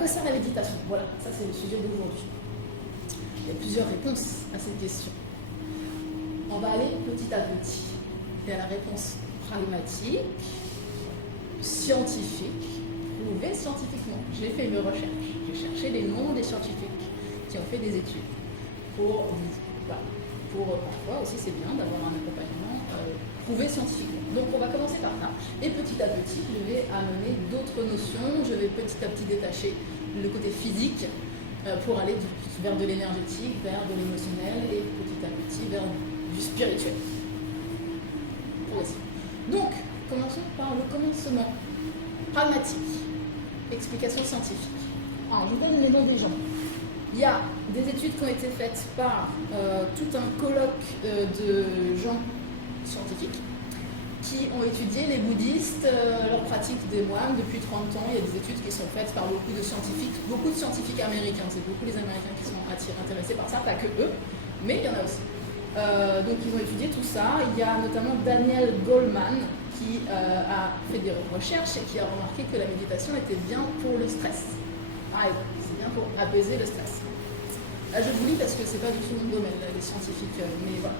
quoi sert la méditation? Voilà, ça c'est le sujet d'aujourd'hui. Il y a plusieurs réponses à cette question. On va aller petit à petit. Il y a la réponse pragmatique, scientifique, prouvée scientifiquement. J'ai fait mes recherches, j'ai cherché les noms des scientifiques qui ont fait des études. Parfois aussi c'est bien d'avoir un accompagnement prouvé scientifiquement. Donc on va commencer par ça. Et petit à petit, je vais amener d'autres notions. Je vais petit à petit détacher le côté physique pour aller vers de l'énergétique, vers de l'émotionnel et petit à petit vers du spirituel. Donc, commençons par le commencement. Pragmatique. Explication scientifique. Alors, je vous donne les noms des gens. Il y a des études qui ont été faites par tout un colloque de gens scientifiques qui ont étudié les bouddhistes, leur pratique des moines depuis 30 ans. Il y a des études qui sont faites par beaucoup de scientifiques américains. C'est beaucoup les Américains qui sont intéressés par ça, pas que eux, mais il y en a aussi. Donc ils ont étudié tout ça. Il y a notamment Daniel Goleman qui a fait des recherches et qui a remarqué que la méditation était bien pour le stress. C'est bien pour apaiser le stress. Là, je vous lis parce que c'est pas du tout mon domaine, là, les scientifiques, mais voilà.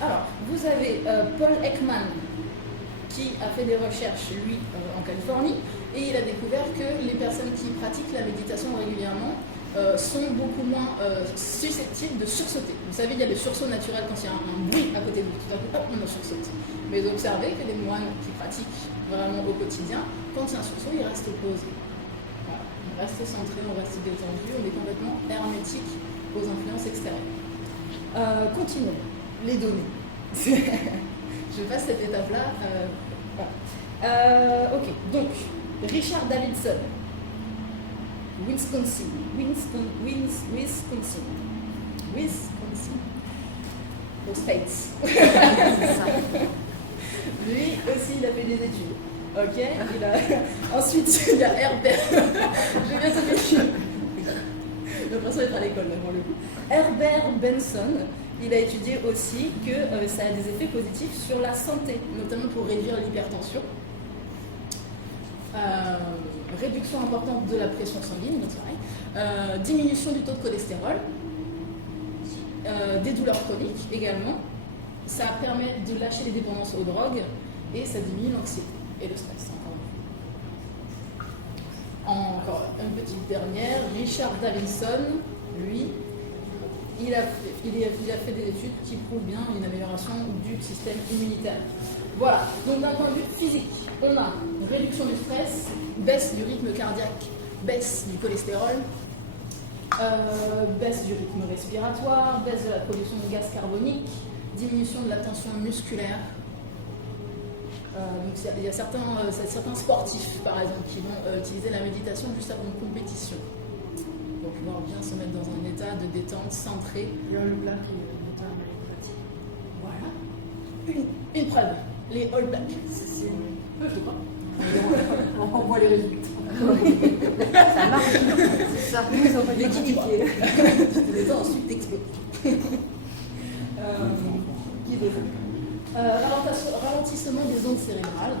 Alors, vous avez Paul Ekman qui a fait des recherches, lui, en Californie, et il a découvert que les personnes qui pratiquent la méditation régulièrement sont beaucoup moins susceptibles de sursauter. Vous savez, il y a le sursaut naturel quand il y a un bruit à côté de vous. Tout à coup, hop, on sursaute. Mais observez que les moines qui pratiquent vraiment au quotidien, quand il y a un sursaut, ils restent posés. Voilà. On reste centré, on reste détendu, on est complètement hermétique aux influences extérieures. Continuons. Les données. Je passe cette étape-là. Voilà. Ok, donc, Richard Davidson. Wisconsin. Aux States. Lui aussi, il a fait des études. Ok. Ensuite, il y a Herbert. Je viens de m'écrire. J'ai l'impression d'être à l'école, là, pour le coup. Herbert Benson, il a étudié aussi que ça a des effets positifs sur la santé, notamment pour réduire l'hypertension. Réduction importante de la pression sanguine, donc c'est pareil. Diminution du taux de cholestérol. Des douleurs chroniques également. Ça permet de lâcher les dépendances aux drogues et ça diminue l'anxiété et le stress. Encore une petite dernière, Richard Davidson, lui, il a fait des études qui prouvent bien une amélioration du système immunitaire. Voilà, donc d'un point de vue physique, on a une réduction du stress, baisse du rythme cardiaque, baisse du cholestérol, baisse du rythme respiratoire, baisse de la production de gaz carbonique, diminution de la tension musculaire. Donc il y a certains sportifs, par exemple, qui vont utiliser la méditation juste avant une compétition. Donc pouvoir bien se mettre dans un état de détente centré. Il y a le black qui est un pratique. Voilà. Une preuve. Les All Blacks. C'est je sais pas. On voit les résultats. Ça marche. C'est ça. Ils ont pas l'équilibre. Tu te détends, ensuite t'exploses. Qui veut ralentissement des ondes cérébrales,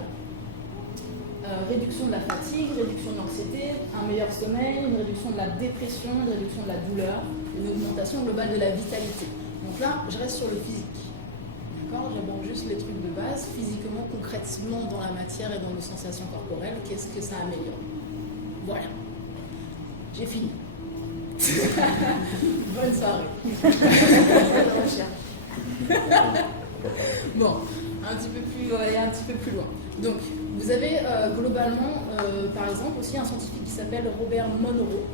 réduction de la fatigue, réduction de l'anxiété, un meilleur sommeil, une réduction de la dépression, une réduction de la douleur, une augmentation globale de la vitalité. Donc là, je reste sur le physique. D'accord ? J'aborde juste les trucs de base, physiquement, concrètement dans la matière et dans nos sensations corporelles, qu'est-ce que ça améliore. Voilà. J'ai fini. Bonne soirée. Bon, on va aller un petit peu plus loin. Donc, vous avez globalement, par exemple, aussi un scientifique qui s'appelle Robert Monroe,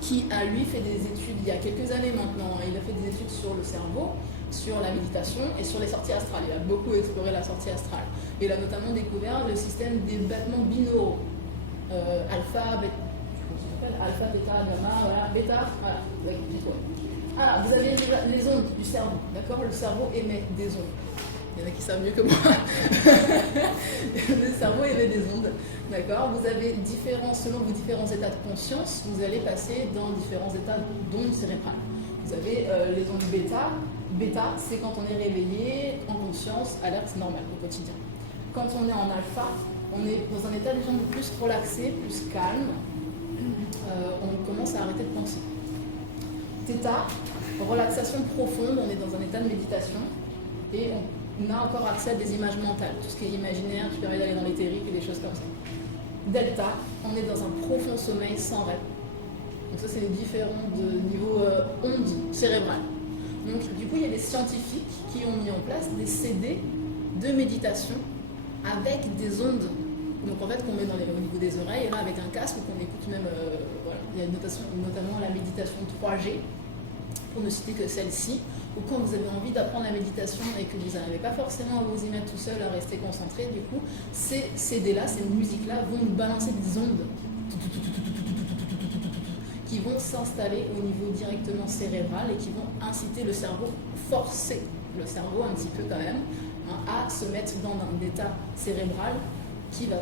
qui a lui fait des études il y a quelques années maintenant. Il a fait des études sur le cerveau, sur la méditation et sur les sorties astrales. Il a beaucoup exploré la sortie astrale. Il a notamment découvert le système des battements binauraux. Alpha, bêta, gamma, voilà, bêta, voilà, alors, vous avez les ondes du cerveau, d'accord ? Le cerveau émet des ondes. Il y en a qui savent mieux que moi. Le cerveau émet des ondes, d'accord ? Vous avez selon vos différents états de conscience, vous allez passer dans différents états d'ondes cérébrales. Vous avez les ondes bêta. Bêta, c'est quand on est réveillé, en conscience, alerte normale au quotidien. Quand on est en alpha, on est dans un état déjà plus relaxé, plus calme. commence à arrêter de penser. Theta, relaxation profonde, on est dans un état de méditation et on a encore accès à des images mentales, tout ce qui est imaginaire, qui permet d'aller dans l'éthérique et des choses comme ça. Delta, on est dans un profond sommeil sans rêve. Donc ça, c'est les différents niveaux ondes cérébrales. Donc du coup, il y a des scientifiques qui ont mis en place des CD de méditation avec des ondes. Donc en fait, qu'on met au niveau des oreilles, et là avec un casque, ou qu'on écoute même, voilà. Il y a notamment la méditation 3G, pour ne citer que celle-ci, ou quand vous avez envie d'apprendre la méditation et que vous n'arrivez pas forcément à vous y mettre tout seul, à rester concentré, du coup, ces CD-là, ces musiques-là vont nous balancer des ondes qui vont s'installer au niveau directement cérébral et qui vont inciter le cerveau, forcer le cerveau un petit peu quand même, à se mettre dans un état cérébral qui va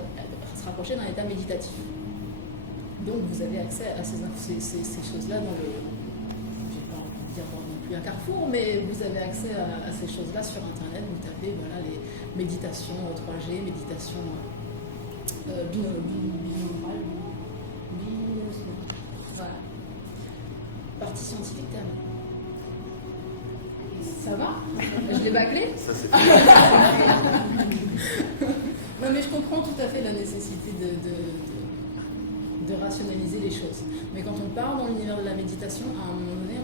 se rapprocher d'un état méditatif. Donc vous avez accès à ces choses-là dans le... Je ne vais pas dire non plus un carrefour, mais vous avez accès à ces choses-là sur Internet. Vous tapez voilà, les méditations 3G, méditation binaurale. Voilà. Partie scientifique, terminée. Ça va? Je l'ai bâclé? Ça, c'est Non, mais je comprends tout à fait la nécessité de rationaliser les choses. Mais quand on part dans l'univers de la méditation, à un moment donné,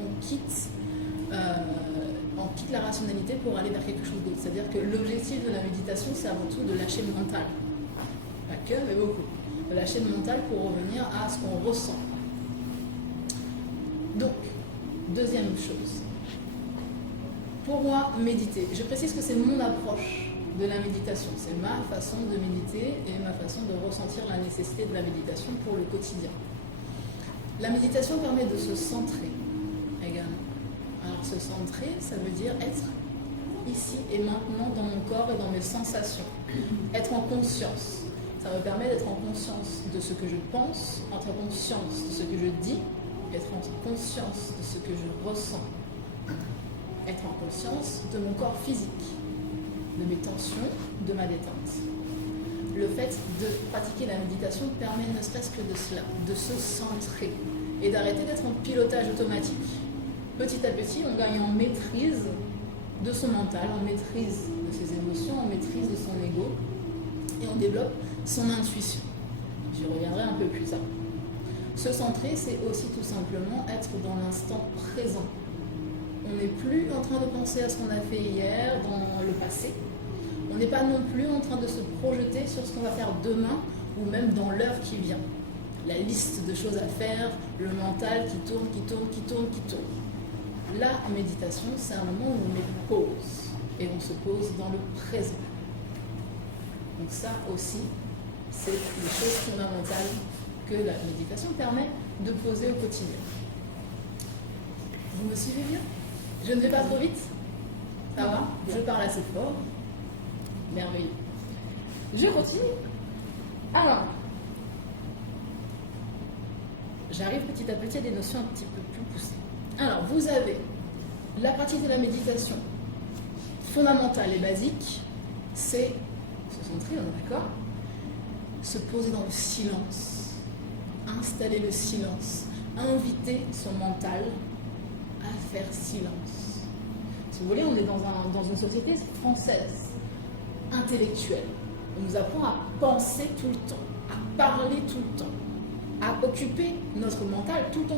on quitte la rationalité pour aller vers quelque chose d'autre. C'est-à-dire que l'objectif de la méditation, c'est avant tout de lâcher le mental. Pas que, mais beaucoup. De lâcher le mental pour revenir à ce qu'on ressent. Donc, deuxième chose. Pour moi, méditer, je précise que c'est mon approche de la méditation. C'est ma façon de méditer et ma façon de ressentir la nécessité de la méditation pour le quotidien. La méditation permet de se centrer également. Alors se centrer, ça veut dire être ici et maintenant dans mon corps et dans mes sensations. Être en conscience. Ça me permet d'être en conscience de ce que je pense, être en conscience de ce que je dis, être en conscience de ce que je ressens. Être en conscience de mon corps physique, de mes tensions, de ma détente. Le fait de pratiquer la méditation permet ne serait-ce que de cela, de se centrer et d'arrêter d'être en pilotage automatique. Petit à petit, on gagne en maîtrise de son mental, en maîtrise de ses émotions, en maîtrise de son ego et on développe son intuition. J'y reviendrai un peu plus tard. Se centrer, c'est aussi tout simplement être dans l'instant présent. On n'est plus en train de penser à ce qu'on a fait hier, dans le passé. On n'est pas non plus en train de se projeter sur ce qu'on va faire demain ou même dans l'heure qui vient. La liste de choses à faire, le mental qui tourne. La méditation, c'est un moment où on met pause et on se pose dans le présent. Donc ça aussi, c'est les choses fondamentales que la méditation permet de poser au quotidien. Vous me suivez bien? Je ne vais pas trop vite? Ça va? Je parle assez fort. Merveilleux. Je continue. Alors, j'arrive petit à petit à des notions un petit peu plus poussées. Alors, vous avez la pratique de la méditation fondamentale et basique, c'est se centrer, on est d'accord? Se poser dans le silence, installer le silence, inviter son mental à faire silence. Si vous voulez, on est dans une société française, intellectuelle. On nous apprend à penser tout le temps, à parler tout le temps, à occuper notre mental tout le temps.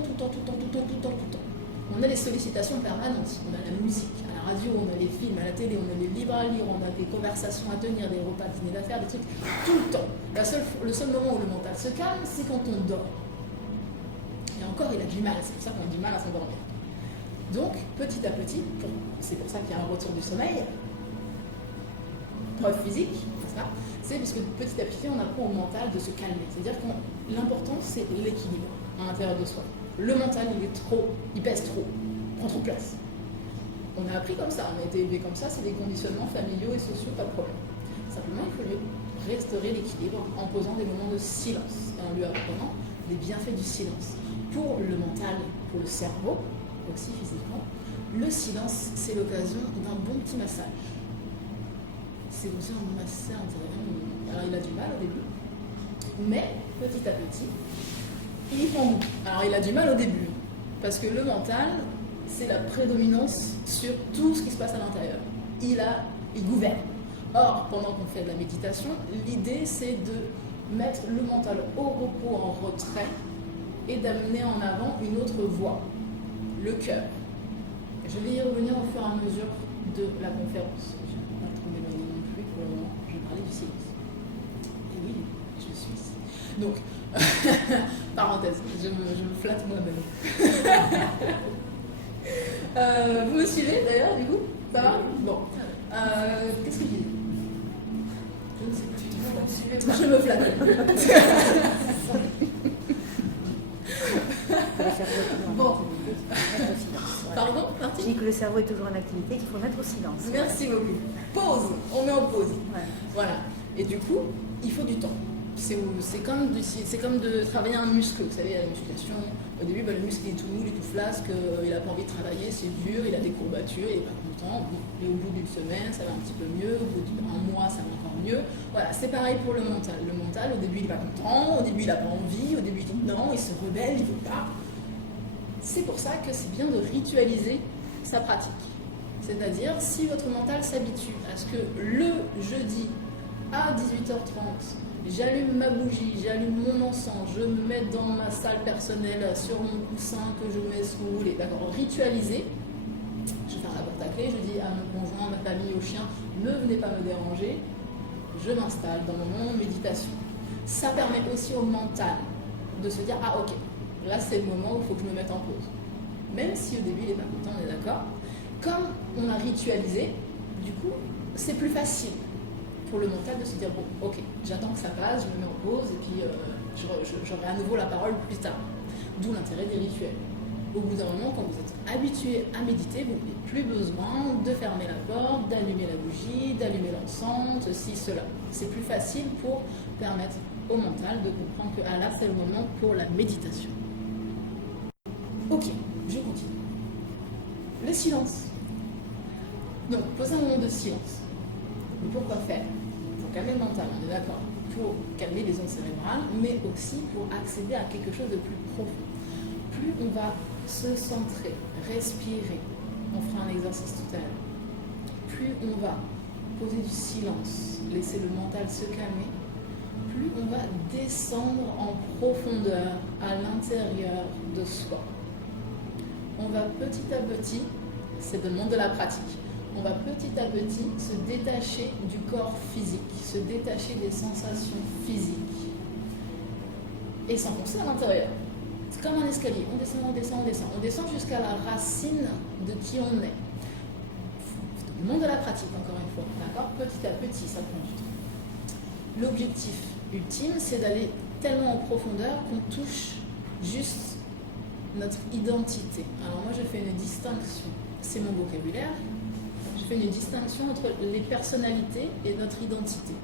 On a des sollicitations permanentes. On a la musique, à la radio, on a les films, à la télé, on a les livres à lire, on a des conversations à tenir, des repas, dîners d'affaires, des trucs, tout le temps. Le seul moment où le mental se calme, c'est quand on dort. Et encore, il a du mal, c'est pour ça qu'on a du mal à s'endormir. Donc, petit à petit, c'est pour ça qu'il y a un retour du sommeil, preuve physique, c'est parce que petit à petit, on apprend au mental de se calmer. C'est-à-dire que l'important, c'est l'équilibre à l'intérieur de soi. Le mental, il pèse trop, il prend trop de place. On a appris comme ça, on a été élevé comme ça, c'est des conditionnements familiaux et sociaux, pas de problème. Simplement, il faut lui restaurer l'équilibre en posant des moments de silence et en lui apprenant les bienfaits du silence. Pour le mental, pour le cerveau, aussi physiquement, le silence, c'est l'occasion d'un bon petit massage. C'est aussi un massage, alors il a du mal au début, mais petit à petit, il y prend goût. Alors il a du mal au début, parce que le mental, c'est la prédominance sur tout ce qui se passe à l'intérieur. Il gouverne. Or, pendant qu'on fait de la méditation, l'idée c'est de mettre le mental au repos, en retrait, et d'amener en avant une autre voie, le cœur. Je vais y revenir au fur et à mesure de la conférence. Je ne vais pas trop m'éloigner non plus pour le moment, je vais parler du silence. Et oui, je suis ici. Donc, parenthèse, je me flatte moi-même. Vous me suivez d'ailleurs, du coup? Ça va? Bon. Qu'est-ce que je dis? Je ne sais plus. Je me flatte. Bon. Pardon, Je dis que le cerveau est toujours en activité, qu'il faut mettre au silence. Merci beaucoup. Pause, on met en pause. Ouais. Voilà. Et du coup, il faut du temps. C'est comme de travailler un muscle. Vous savez, à la musculation, au début, le muscle il est tout mou, il est tout flasque, il n'a pas envie de travailler, c'est dur, il a des courbatures, il n'est pas content. Et au bout d'une semaine, ça va un petit peu mieux, au bout d'un mois, ça va encore mieux. Voilà, c'est pareil pour le mental. Le mental, au début, il n'est pas content, au début, il n'a pas envie, au début, il dit non, il se rebelle, il ne veut pas. C'est pour ça que c'est bien de ritualiser sa pratique. C'est-à-dire, si votre mental s'habitue à ce que le jeudi à 18h30, j'allume ma bougie, j'allume mon encens, je me mets dans ma salle personnelle sur mon coussin que je mets sous les... D'accord, ritualiser. Je ferme la porte à clé, je dis à mon conjoint, à ma famille, au chien, ne venez pas me déranger. Je m'installe dans mon moment de méditation. Ça permet aussi au mental de se dire, ah ok, là c'est le moment où il faut que je me mette en pause. Même si au début il n'est pas content, on est d'accord. Comme on a ritualisé, du coup, c'est plus facile pour le mental de se dire, bon, ok, j'attends que ça passe, je me mets en pause et puis j'aurai à nouveau la parole plus tard. D'où l'intérêt des rituels. Au bout d'un moment, quand vous êtes habitué à méditer, vous n'avez plus besoin de fermer la porte, d'allumer la bougie, d'allumer l'encens, ceci, cela. C'est plus facile pour permettre au mental de comprendre que là, c'est le moment pour la méditation. Ok, je continue. Le silence. Donc, posez un moment de silence. Mais pourquoi faire? Pour calmer le mental, on est d'accord. Pour calmer les ondes cérébrales, mais aussi pour accéder à quelque chose de plus profond. Plus on va se centrer, respirer, on fera un exercice tout à l'heure. Plus on va poser du silence, laisser le mental se calmer, plus on va descendre en profondeur à l'intérieur de soi. On va petit à petit, c'est le monde de la pratique, on va petit à petit se détacher du corps physique, se détacher des sensations physiques et s'enfoncer à l'intérieur. C'est comme un escalier, on descend, on descend, on descend. On descend jusqu'à la racine de qui on est. Le monde de la pratique, encore une fois, d'accord? Petit à petit, ça prend du temps. L'objectif ultime, c'est d'aller tellement en profondeur qu'on touche juste notre identité. Alors moi, je fais une distinction, c'est mon vocabulaire, je fais une distinction entre les personnalités et notre identité.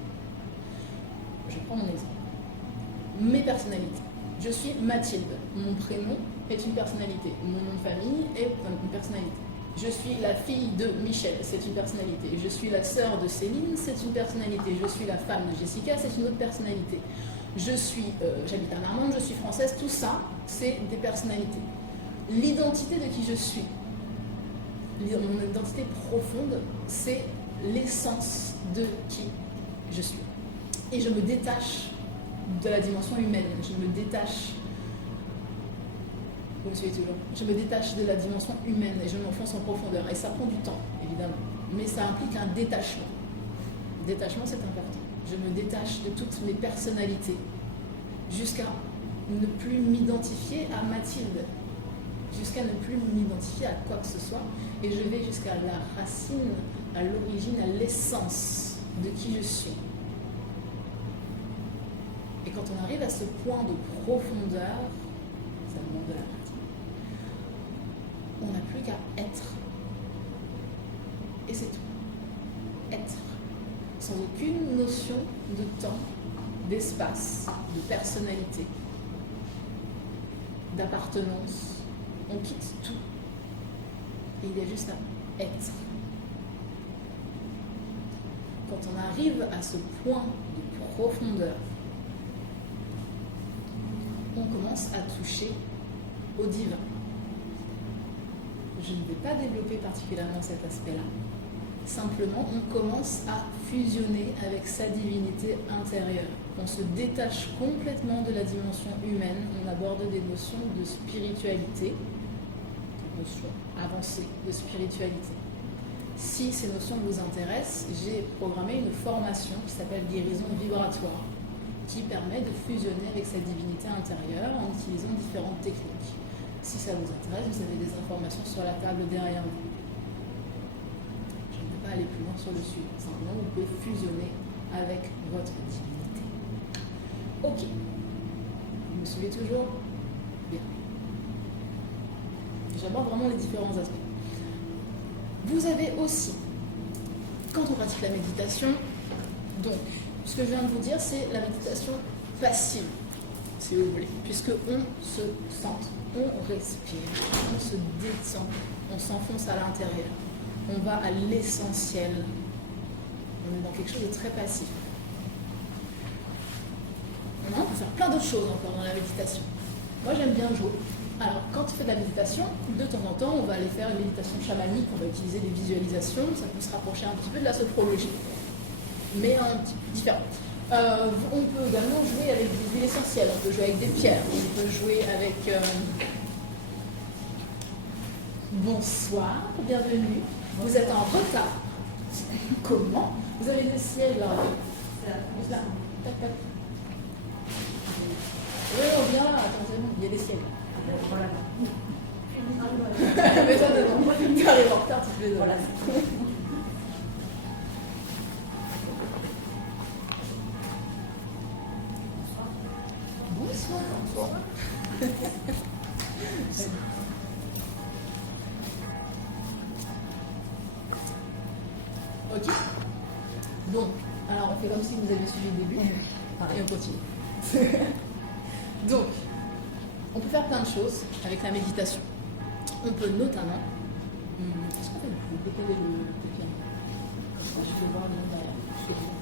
Je prends mon exemple. Mes personnalités. Je suis Mathilde. Mon prénom est une personnalité. Mon nom de famille est une personnalité. Je suis la fille de Michel, c'est une personnalité. Je suis la sœur de Céline, c'est une personnalité. Je suis la femme de Jessica, c'est une autre personnalité. J'habite à Marmande, je suis française, tout ça, c'est des personnalités. L'identité de qui je suis, mon identité profonde, c'est l'essence de qui je suis. Et je me détache de la dimension humaine, je me détache, vous me suivez toujours, je me détache de la dimension humaine et je m'enfonce en profondeur. Et ça prend du temps, évidemment, mais ça implique un détachement. Le détachement, c'est important. Je me détache de toutes mes personnalités jusqu'à ne plus m'identifier à Mathilde, jusqu'à ne plus m'identifier à quoi que ce soit, et je vais jusqu'à la racine, à l'origine, à l'essence de qui je suis. Et quand on arrive à ce point de profondeur, ça demande de la pratique, on n'a plus qu'à être. Et c'est tout. Être. Sans aucune notion de temps, d'espace, de personnalité, d'appartenance. On quitte tout. Et il y a juste à être. Quand on arrive à ce point de profondeur, on commence à toucher au divin. Je ne vais pas développer particulièrement cet aspect-là. Simplement, on commence à fusionner avec sa divinité intérieure. On se détache complètement de la dimension humaine. On aborde des notions de spiritualité, des notions avancées de spiritualité. Si ces notions vous intéressent, j'ai programmé une formation qui s'appelle Guérison vibratoire, qui permet de fusionner avec sa divinité intérieure en utilisant différentes techniques. Si ça vous intéresse, vous avez des informations sur la table derrière vous. Je ne vais pas aller plus loin sur le sujet. Simplement, vous pouvez fusionner avec votre divinité. Ok. Vous me suivez toujours? Bien. J'aborde vraiment les différents aspects. Vous avez aussi, quand on pratique la méditation, donc, ce que je viens de vous dire, c'est la méditation passive, si vous voulez, puisque on se centre, on respire, on se détend, on s'enfonce à l'intérieur, on va à l'essentiel, on est dans quelque chose de très passif. On peut faire plein d'autres choses encore dans la méditation. Moi, j'aime bien jouer. Alors, quand tu fais de la méditation, de temps en temps, on va aller faire une méditation chamanique, on va utiliser des visualisations, ça peut se rapprocher un petit peu de la sophrologie, mais un petit peu différent. On peut également jouer avec des huiles essentielles, on peut jouer avec des pierres, on peut jouer avec... Bonsoir, bienvenue. Vous êtes en retard. Comment? Vous avez des sièges là. Là. Tac, tac. Oui, on vient là, attends, c'est bon, il y a des sièges. Voilà. Mais toi, devant, tu arrives en retard, tu te fais de... Voilà. Bonsoir. Bonsoir. Ok. Bon, alors on fait comme si vous avez suivi le début et on continue. Donc, on peut faire plein de choses avec la méditation. On peut notamment... Est-ce qu'on peut décaler le piano? Je vais voir le nom derrière.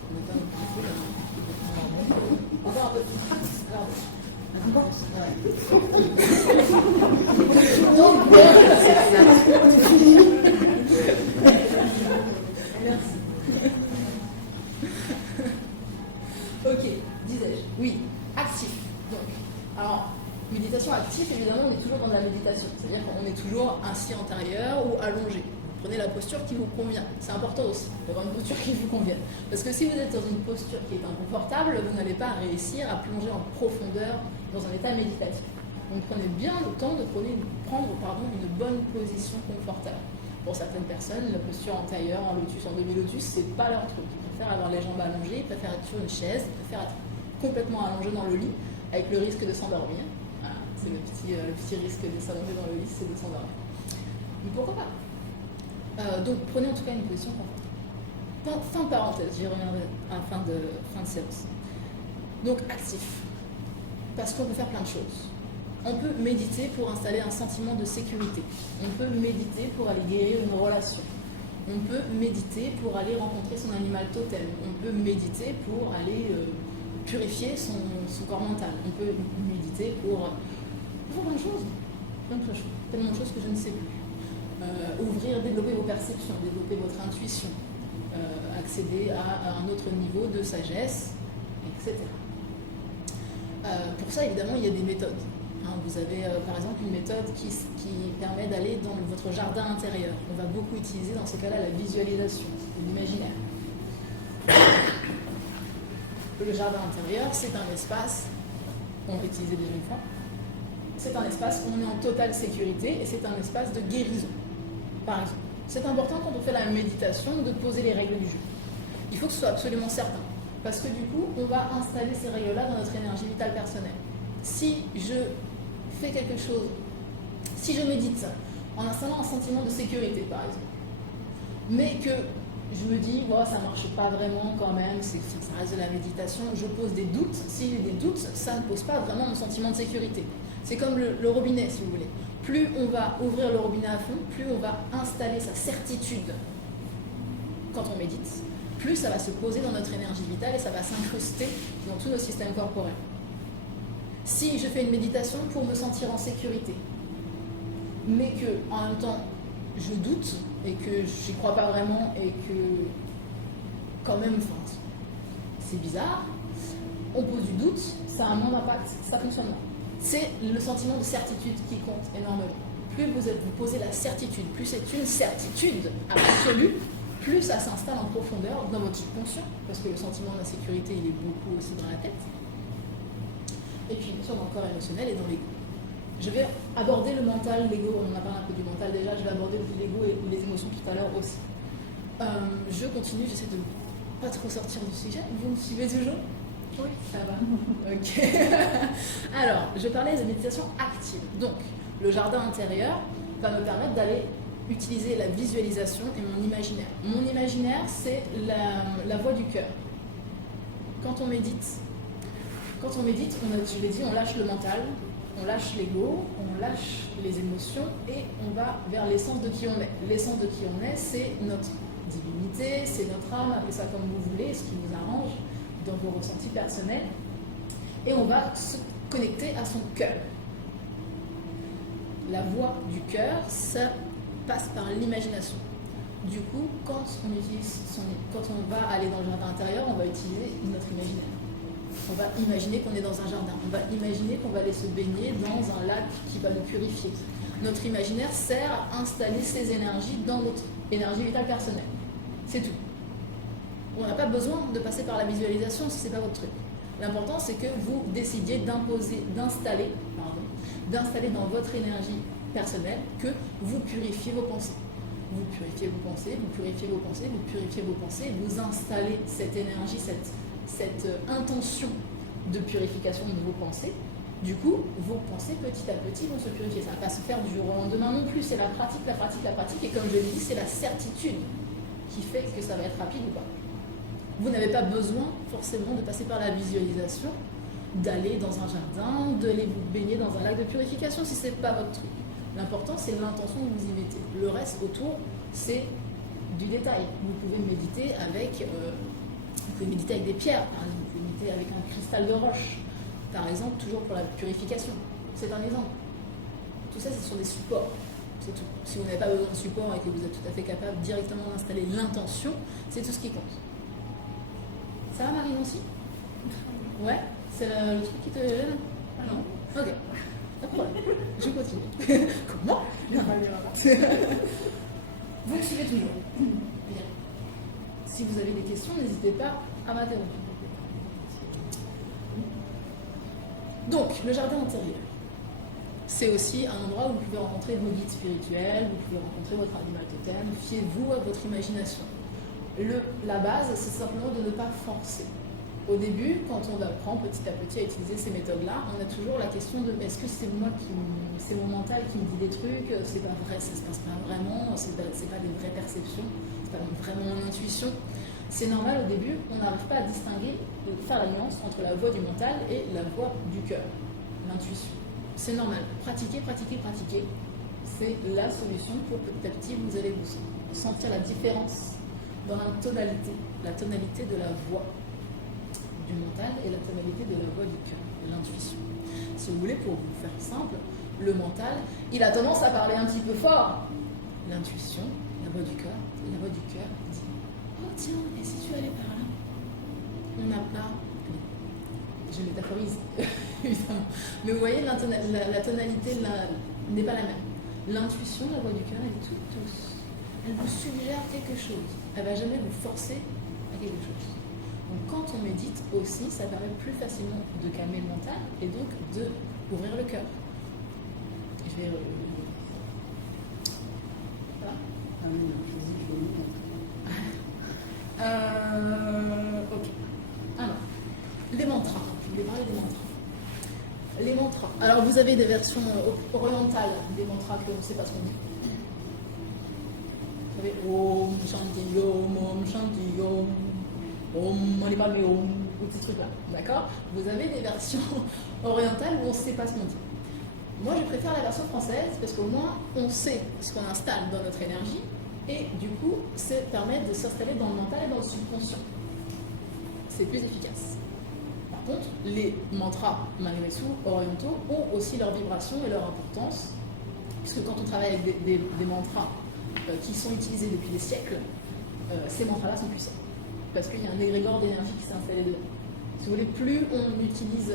On n'est pas non plus fou, là. Encore un peu. Merci. Ok, disais-je. Oui, actif. Donc, alors, méditation active, évidemment, on est toujours dans la méditation. C'est-à-dire qu'on est toujours assis antérieur ou allongé. Prenez la posture qui vous convient. C'est important aussi d'avoir une posture qui vous convienne. Parce que si vous êtes dans une posture qui est inconfortable, vous n'allez pas réussir à plonger en profondeur dans un état méditatif. Donc prenez bien le temps de prendre une bonne position confortable. Pour certaines personnes, la posture en tailleur, en lotus, en demi-lotus, c'est pas leur truc. Ils préfèrent avoir les jambes allongées, ils préfèrent être sur une chaise, ils préfèrent être complètement allongés dans le lit, avec le risque de s'endormir. Voilà, c'est le petit risque de s'allonger dans le lit, c'est de s'endormir. Mais pourquoi pas? Donc prenez en tout cas une position confortable. Fin de parenthèse, j'y reviendrai à la fin de séance. Donc actif, parce qu'on peut faire plein de choses. On peut méditer pour installer un sentiment de sécurité. On peut méditer pour aller guérir une relation. On peut méditer pour aller rencontrer son animal totem. On peut méditer pour aller purifier son corps mental. On peut méditer pour plein de choses. Tellement de choses que je ne sais plus. Développer vos perceptions, développer votre intuition, accéder à un autre niveau de sagesse, etc. Pour ça, évidemment, il y a des méthodes. Vous avez par exemple une méthode qui permet d'aller dans votre jardin intérieur. On va beaucoup utiliser dans ce cas-là la visualisation, l'imaginaire. Le jardin intérieur, c'est un espace, on l'a utilisé déjà une fois, c'est un espace où on est en totale sécurité et c'est un espace de guérison. Par exemple, c'est important quand on fait la méditation de poser les règles du jeu. Il faut que ce soit absolument certain, parce que du coup, on va installer ces règles-là dans notre énergie vitale personnelle. Si je fais quelque chose, si je médite en installant un sentiment de sécurité, par exemple, mais que je me dis, oh, ça ne marche pas vraiment quand même, ça reste de la méditation, je pose des doutes. S'il y a des doutes, ça ne pose pas vraiment mon sentiment de sécurité. C'est comme le robinet, si vous voulez. Plus on va ouvrir le robinet à fond, plus on va installer sa certitude quand on médite, plus ça va se poser dans notre énergie vitale et ça va s'incruster dans tous nos systèmes corporels. Si je fais une méditation pour me sentir en sécurité, mais que en même temps je doute et que j'y crois pas vraiment et que quand même, enfin, c'est bizarre, on pose du doute, ça a moins d'impact, ça fonctionne moins. C'est le sentiment de certitude qui compte énormément. Plus vous posez la certitude, plus c'est une certitude absolue, plus ça s'installe en profondeur dans votre subconscient, parce que le sentiment d'insécurité, il est beaucoup aussi dans la tête. Et puis, bien sûr, dans le corps émotionnel et dans l'ego. Je vais aborder le mental, l'ego, on en a parlé un peu du mental déjà, je vais aborder l'ego et les émotions tout à l'heure aussi. Je continue, j'essaie de pas trop sortir du sujet. Vous me suivez toujours? Oui, ça va. Ok. Alors, je parlais de méditation active. Donc, le jardin intérieur va me permettre d'aller utiliser la visualisation et mon imaginaire. Mon imaginaire, c'est la voix du cœur. Quand on médite, je l'ai dit, on lâche le mental, on lâche l'ego, on lâche les émotions et on va vers l'essence de qui on est. L'essence de qui on est, c'est notre divinité, c'est notre âme, appelez ça comme vous voulez, ce qui vous arrange dans vos ressentis personnels. Et on va se connecter à son cœur. La voix du cœur, ça passe par l'imagination. Du coup, quand on va aller dans le jardin intérieur, on va utiliser notre imaginaire. On va imaginer qu'on est dans un jardin. On va imaginer qu'on va aller se baigner dans un lac qui va nous purifier. Notre imaginaire sert à installer ces énergies dans notre énergie vitale personnelle. C'est tout. On n'a pas besoin de passer par la visualisation si ce n'est pas votre truc. L'important, c'est que vous décidiez d'installer dans votre énergie personnelle que vous purifiez vos pensées. Vous purifiez vos pensées, vous purifiez vos pensées, vous purifiez vos pensées, vous installez cette énergie, cette intention de purification de vos pensées. Du coup, vos pensées petit à petit vont se purifier. Ça ne va pas se faire du jour au lendemain non plus. C'est la pratique. Et comme je l'ai dit, c'est la certitude qui fait que ça va être rapide ou pas. Vous n'avez pas besoin forcément de passer par la visualisation, d'aller dans un jardin, d'aller vous baigner dans un lac de purification si ce n'est pas votre truc. L'important, c'est l'intention que vous y mettez. Le reste autour, c'est du détail. Vous pouvez méditer avec des pierres, par exemple. Vous pouvez méditer avec un cristal de roche, par exemple, toujours pour la purification. C'est un exemple. Tout ça, ce sont des supports. C'est tout. Si vous n'avez pas besoin de support et que vous êtes tout à fait capable directement d'installer l'intention, c'est tout ce qui compte. Ça va, Marine, aussi? Ouais? C'est le truc qui te gêne? Ah non? Ok. Pas de problème. Je continue. Comment? Vous me suivez toujours. Bien. Si vous avez des questions, n'hésitez pas à m'interrompre. Donc, le jardin intérieur. C'est aussi un endroit où vous pouvez rencontrer vos guides spirituels, vous pouvez rencontrer votre animal totem. Fiez-vous à votre imagination. La base, c'est simplement de ne pas forcer. Au début, quand on apprend petit à petit à utiliser ces méthodes-là, on a toujours la question de est-ce que c'est c'est mon mental qui me dit des trucs, c'est pas vrai, ça se passe pas vraiment, c'est pas des vraies perceptions, c'est pas vraiment mon intuition. C'est normal au début, on n'arrive pas à distinguer, faire la nuance entre la voix du mental et la voix du cœur, l'intuition. C'est normal. Pratiquez. C'est la solution pour petit à petit, vous allez vous sentir la différence dans la tonalité de la voix du mental et la tonalité de la voix du cœur, de l'intuition. Si vous voulez, pour vous faire simple, le mental, il a tendance à parler un petit peu fort. L'intuition, la voix du cœur dit « Oh tiens, et si tu allais par là ?» On n'a pas... Je métaphorise, évidemment. Mais vous voyez, la tonalité n'est pas la même. L'intuition, la voix du cœur, elle est toute douce. Elle vous suggère quelque chose. Elle ne va jamais vous forcer à quelque chose. Donc quand on médite aussi, ça permet plus facilement de calmer le mental et donc d'ouvrir le cœur. Je vais... Voilà. Ok. Alors, les mantras. Je voulais parler des mantras. Les mantras. Alors vous avez des versions orientales des mantras que on ne sait pas ce qu'on dit. Vous savez, Om Shanti Om Shanti Om. On n'est pas mais ou ces trucs-là, d'accord? Vous avez des versions orientales où on ne sait pas ce qu'on dit. Moi, je préfère la version française parce qu'au moins, on sait ce qu'on installe dans notre énergie et du coup, ça permet de s'installer dans le mental et dans le subconscient. C'est plus efficace. contre, les mantras, malgré tout, orientaux, ont aussi leur vibration et leur importance, puisque quand on travaille avec des mantras qui sont utilisés depuis des siècles, ces mantras-là sont puissants, parce qu'il y a un égrégore d'énergie qui s'est installé dedans. Si vous voulez, plus on utilise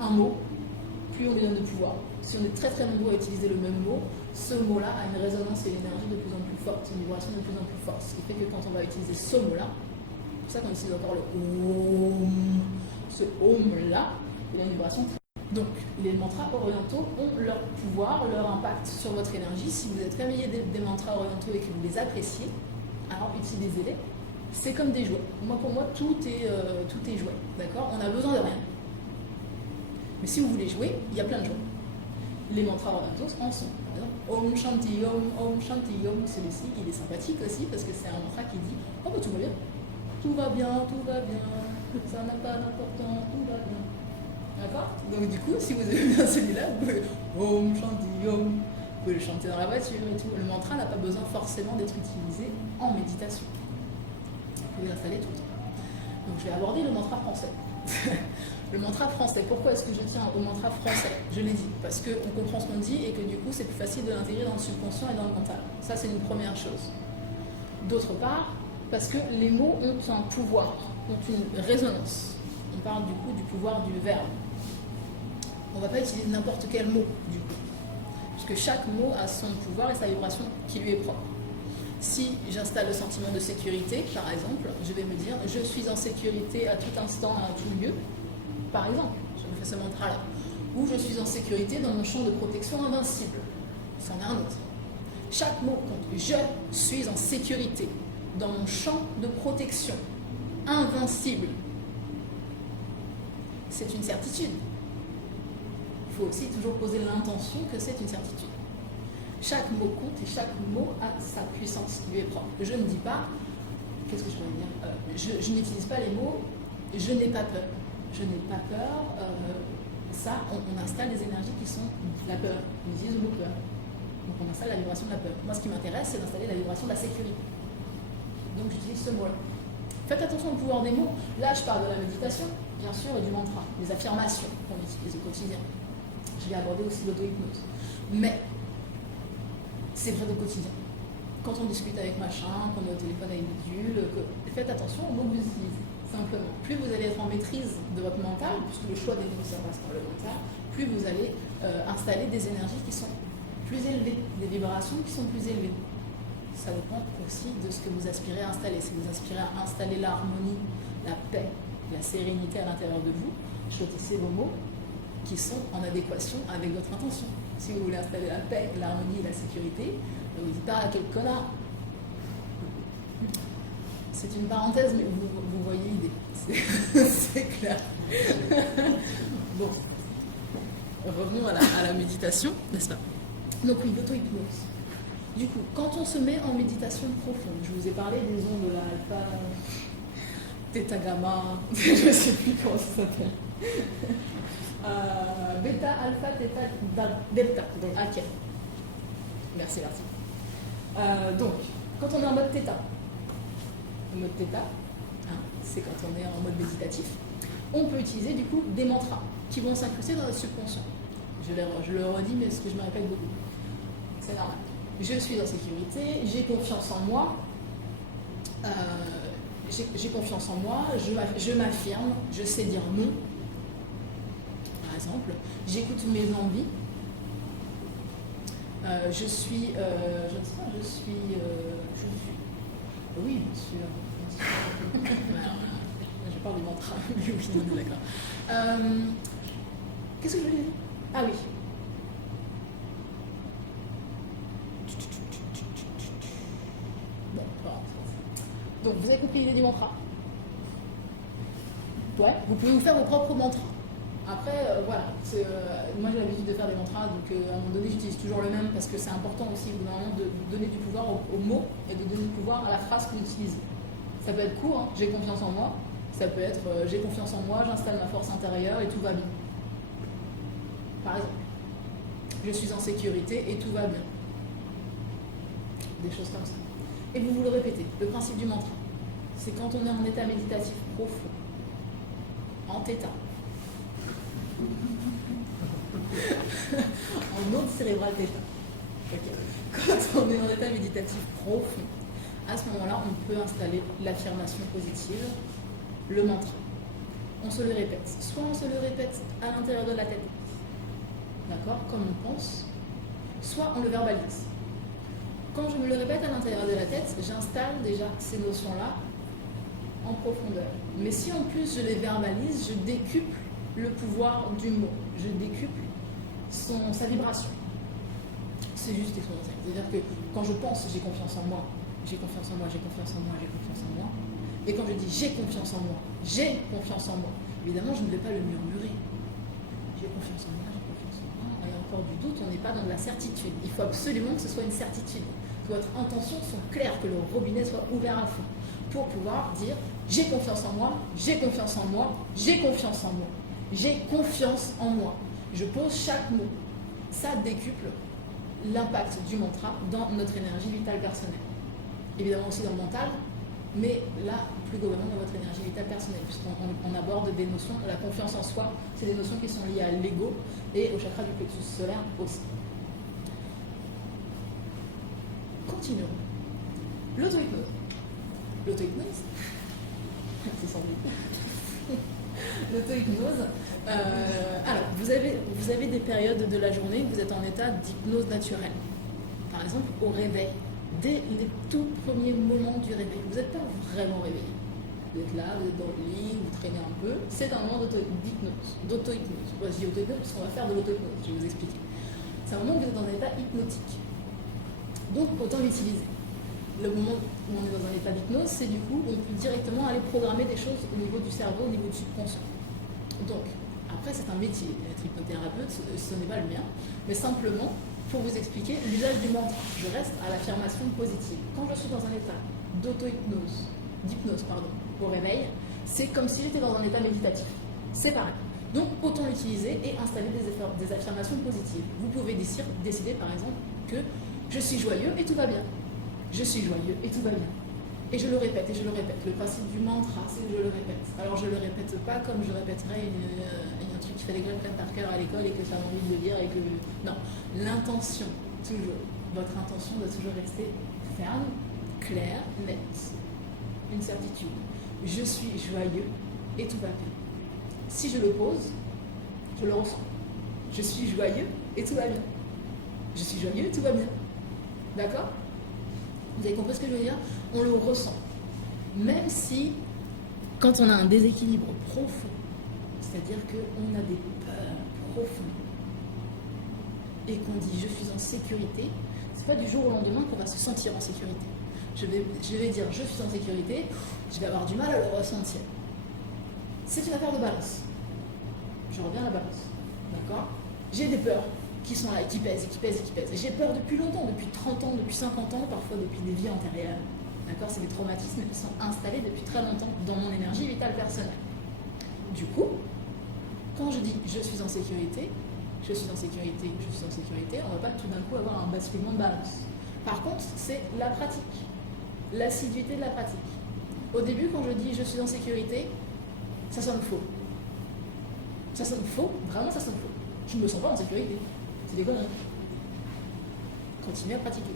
un mot, plus on lui donne de pouvoir. Si on est très très nombreux à utiliser le même mot, ce mot-là a une résonance et une énergie de plus en plus forte, une vibration de plus en plus forte. Ce qui fait que quand on va utiliser ce mot-là, c'est pour ça qu'on utilise encore le OM, ce OM-là, il a une vibration très forte. Donc, les mantras orientaux ont leur pouvoir, leur impact sur votre énergie. Si vous êtes familier des mantras orientaux et que vous les appréciez, alors utilisez-les. C'est comme des jouets. Pour moi, tout est jouet. D'accord ? On a besoin de rien. Mais si vous voulez jouer, il y a plein de jouets. Les mantras orientaux en sont. Par exemple, Om Shanti Om, celui-ci, il est sympathique aussi parce que c'est un mantra qui dit oh, bah, tout va bien, ça n'a pas d'importance, tout va bien. D'accord ? Donc, du coup, si vous aimez bien celui-là, vous pouvez Om Shanti Om, vous pouvez le chanter dans la voiture et tout. Le mantra n'a pas besoin forcément d'être utilisé en méditation. Vous pouvez l'installer tout le temps. Donc, je vais aborder le mantra français. Le mantra français, pourquoi est-ce que je tiens au mantra français? Je l'ai dit, parce qu'on comprend ce qu'on dit et que du coup c'est plus facile de l'intégrer dans le subconscient et dans le mental. Ça c'est une première chose. D'autre part, parce que les mots ont un pouvoir, ont une résonance. On parle du coup du pouvoir du verbe. On ne va pas utiliser n'importe quel mot du coup, puisque chaque mot a son pouvoir et sa vibration qui lui est propre. Si j'installe le sentiment de sécurité, par exemple, je vais me dire je suis en sécurité à tout instant, à tout lieu. Par exemple, je me fais ce mantra-là. Ou je suis en sécurité dans mon champ de protection invincible. C'en est un autre. Chaque mot compte. Je suis en sécurité dans mon champ de protection invincible. C'est une certitude. Il faut aussi toujours poser l'intention que c'est une certitude. Chaque mot compte et chaque mot a sa puissance qui lui est propre. Je ne dis pas, qu'est-ce que je pourrais dire, je n'utilise pas les mots je n'ai pas peur. Je n'ai pas peur, ça, on installe des énergies qui sont la peur, ils disent le peur. Donc on installe la vibration de la peur. Moi, ce qui m'intéresse, c'est d'installer la vibration de la sécurité. Donc j'utilise ce mot-là. Faites attention au pouvoir des mots. Là, je parle de la méditation, bien sûr, et du mantra, des affirmations qu'on utilise au quotidien. Je vais aborder aussi l'auto-hypnose. Mais c'est vrai au quotidien. Quand on discute avec machin, quand on est au téléphone avec bidule, faites attention aux mots que vous utilisez. Simplement, plus vous allez être en maîtrise de votre mental, puisque le choix des mots ça passe par le mental, plus vous allez installer des énergies qui sont plus élevées, des vibrations qui sont plus élevées. Ça dépend aussi de ce que vous aspirez à installer. Si vous aspirez à installer l'harmonie, la paix, la sérénité à l'intérieur de vous, choisissez vos mots qui sont en adéquation avec votre intention. Si vous voulez installer la paix, l'harmonie et la sécurité, ne vous dites pas à quel connard. C'est une parenthèse, mais vous voyez l'idée. C'est clair. Bon. Revenons à la méditation, n'est-ce pas? Donc oui, l'auto-hypnose. Du coup, quand on se met en méditation profonde, je vous ai parlé des ondes de l'alpha, theta, gamma, je ne sais plus comment ça s'appelle. Bêta, alpha, theta, delta. Donc, ok. Merci, merci. Donc, quand on est en mode theta, c'est quand on est en mode méditatif, on peut utiliser du coup des mantras qui vont s'incruster dans notre subconscient. Je le redis, mais ce que je me répète beaucoup. C'est normal. Je suis en sécurité, j'ai confiance en moi, j'ai confiance en moi, je m'affirme, je sais dire non. Par exemple, j'écoute mes envies. Je suis. Oui, bien sûr. Je parle du mantra. Oui, d'accord. Qu'est-ce que je voulais dire? Ah oui. Bon, voilà. Donc, vous avez compris l'idée du mantra? Ouais, vous pouvez vous faire vos propres mantras. Après, voilà, moi j'ai l'habitude de faire des mantras, donc à un moment donné j'utilise toujours le même parce que c'est important aussi de donner du pouvoir aux mots et de donner du pouvoir à la phrase que vous utilisez. Ça peut être court, hein, j'ai confiance en moi, ça peut être j'ai confiance en moi, j'installe ma force intérieure et tout va bien. Par exemple, je suis en sécurité et tout va bien. Des choses comme ça. Et vous le répétez, le principe du mantra, c'est quand on est en état méditatif profond. en θ. En onde cérébrale θ. Ok. Quand on est en état méditatif profond, à ce moment-là, on peut installer l'affirmation positive, le mantra. On se le répète. Soit on se le répète à l'intérieur de la tête, d'accord, comme on pense, soit on le verbalise. Quand je me le répète à l'intérieur de la tête, j'installe déjà ces notions-là en profondeur. Mais si en plus je les verbalise, je décuple le pouvoir du mot, je décuple sa vibration. C'est juste exponentiel. C'est-à-dire que quand je pense j'ai confiance en moi, j'ai confiance en moi, j'ai confiance en moi, j'ai confiance en moi, et quand je dis j'ai confiance en moi, j'ai confiance en moi, évidemment je ne vais pas le murmurer. J'ai confiance en moi, j'ai confiance en moi. Il y a encore du doute, on n'est pas dans de la certitude. Il faut absolument que ce soit une certitude, que votre intention soit claire, que le robinet soit ouvert à fond, pour pouvoir dire j'ai confiance en moi, j'ai confiance en moi, j'ai confiance en moi, j'ai confiance en moi. Je pose chaque mot. Ça décuple l'impact du mantra dans notre énergie vitale personnelle. Évidemment aussi dans le mental, mais là, plus globalement dans votre énergie vitale personnelle, puisqu'on aborde des notions, la confiance en soi, c'est des notions qui sont liées à l'ego et au chakra du plexus solaire aussi. Continuons. L'auto-hypnose. L'auto-hypnose, c'est sans doute. L'auto-hypnose. Alors, vous avez des périodes de la journée où vous êtes en état d'hypnose naturelle. Par exemple, au réveil, dès les tout premiers moments du réveil, vous n'êtes pas vraiment réveillé. Vous êtes là, vous êtes dans le lit, vous traînez un peu. C'est un moment d'auto-hypnose. Pourquoi je dis auto-hypnose? Parce qu'on va faire de l'auto-hypnose, je vais vous expliquer. C'est un moment où vous êtes dans un état hypnotique. Donc, autant l'utiliser. Le moment où on est dans un état d'hypnose, c'est du coup, on peut directement aller programmer des choses au niveau du cerveau, au niveau du subconscient. Donc, après, c'est un métier, être hypnothérapeute, ce n'est pas le mien, mais simplement, pour vous expliquer l'usage du mantra. Je reste à l'affirmation positive. Quand je suis dans un état d'hypnose, au réveil, c'est comme si j'étais dans un état méditatif. C'est pareil. Donc, autant l'utiliser et installer des affirmations positives. Vous pouvez décider, par exemple, que je suis joyeux et tout va bien. Je suis joyeux et tout va bien. Et je le répète, et je le répète. Le principe du mantra, c'est que je le répète. Alors je le répète pas comme je répéterais un truc qui fait des grèves par cœur à l'école et que ça a envie de le dire et que... Non, l'intention, toujours. Votre intention doit toujours rester ferme, claire, nette. Une certitude. Je suis joyeux et tout va bien. Si je le pose, je le ressens. Je suis joyeux et tout va bien. Je suis joyeux et tout va bien. D'accord ? Vous avez compris ce que je veux dire? On le ressent. Même si, quand on a un déséquilibre profond, c'est-à-dire qu'on a des peurs profondes, et qu'on dit je suis en sécurité, c'est pas du jour au lendemain qu'on va se sentir en sécurité. Je vais dire je suis en sécurité, je vais avoir du mal à le ressentir. C'est une affaire de balance. Je reviens à la balance. D'accord? J'ai des peurs qui sont là et qui pèsent, et qui pèsent, et qui pèsent. Et j'ai peur depuis longtemps, depuis 30 ans, depuis 50 ans, parfois depuis des vies antérieures. D'accord? C'est des traumatismes qui sont installés depuis très longtemps dans mon énergie vitale personnelle. Du coup, quand je dis je suis en sécurité, je suis en sécurité, je suis en sécurité, on ne va pas tout d'un coup avoir un basculement de balance. Par contre, c'est la pratique, l'assiduité de la pratique. Au début, quand je dis je suis en sécurité, ça sonne faux. Ça sonne faux, vraiment ça sonne faux. Je ne me sens pas en sécurité. C'est des conneries. Continuez à pratiquer.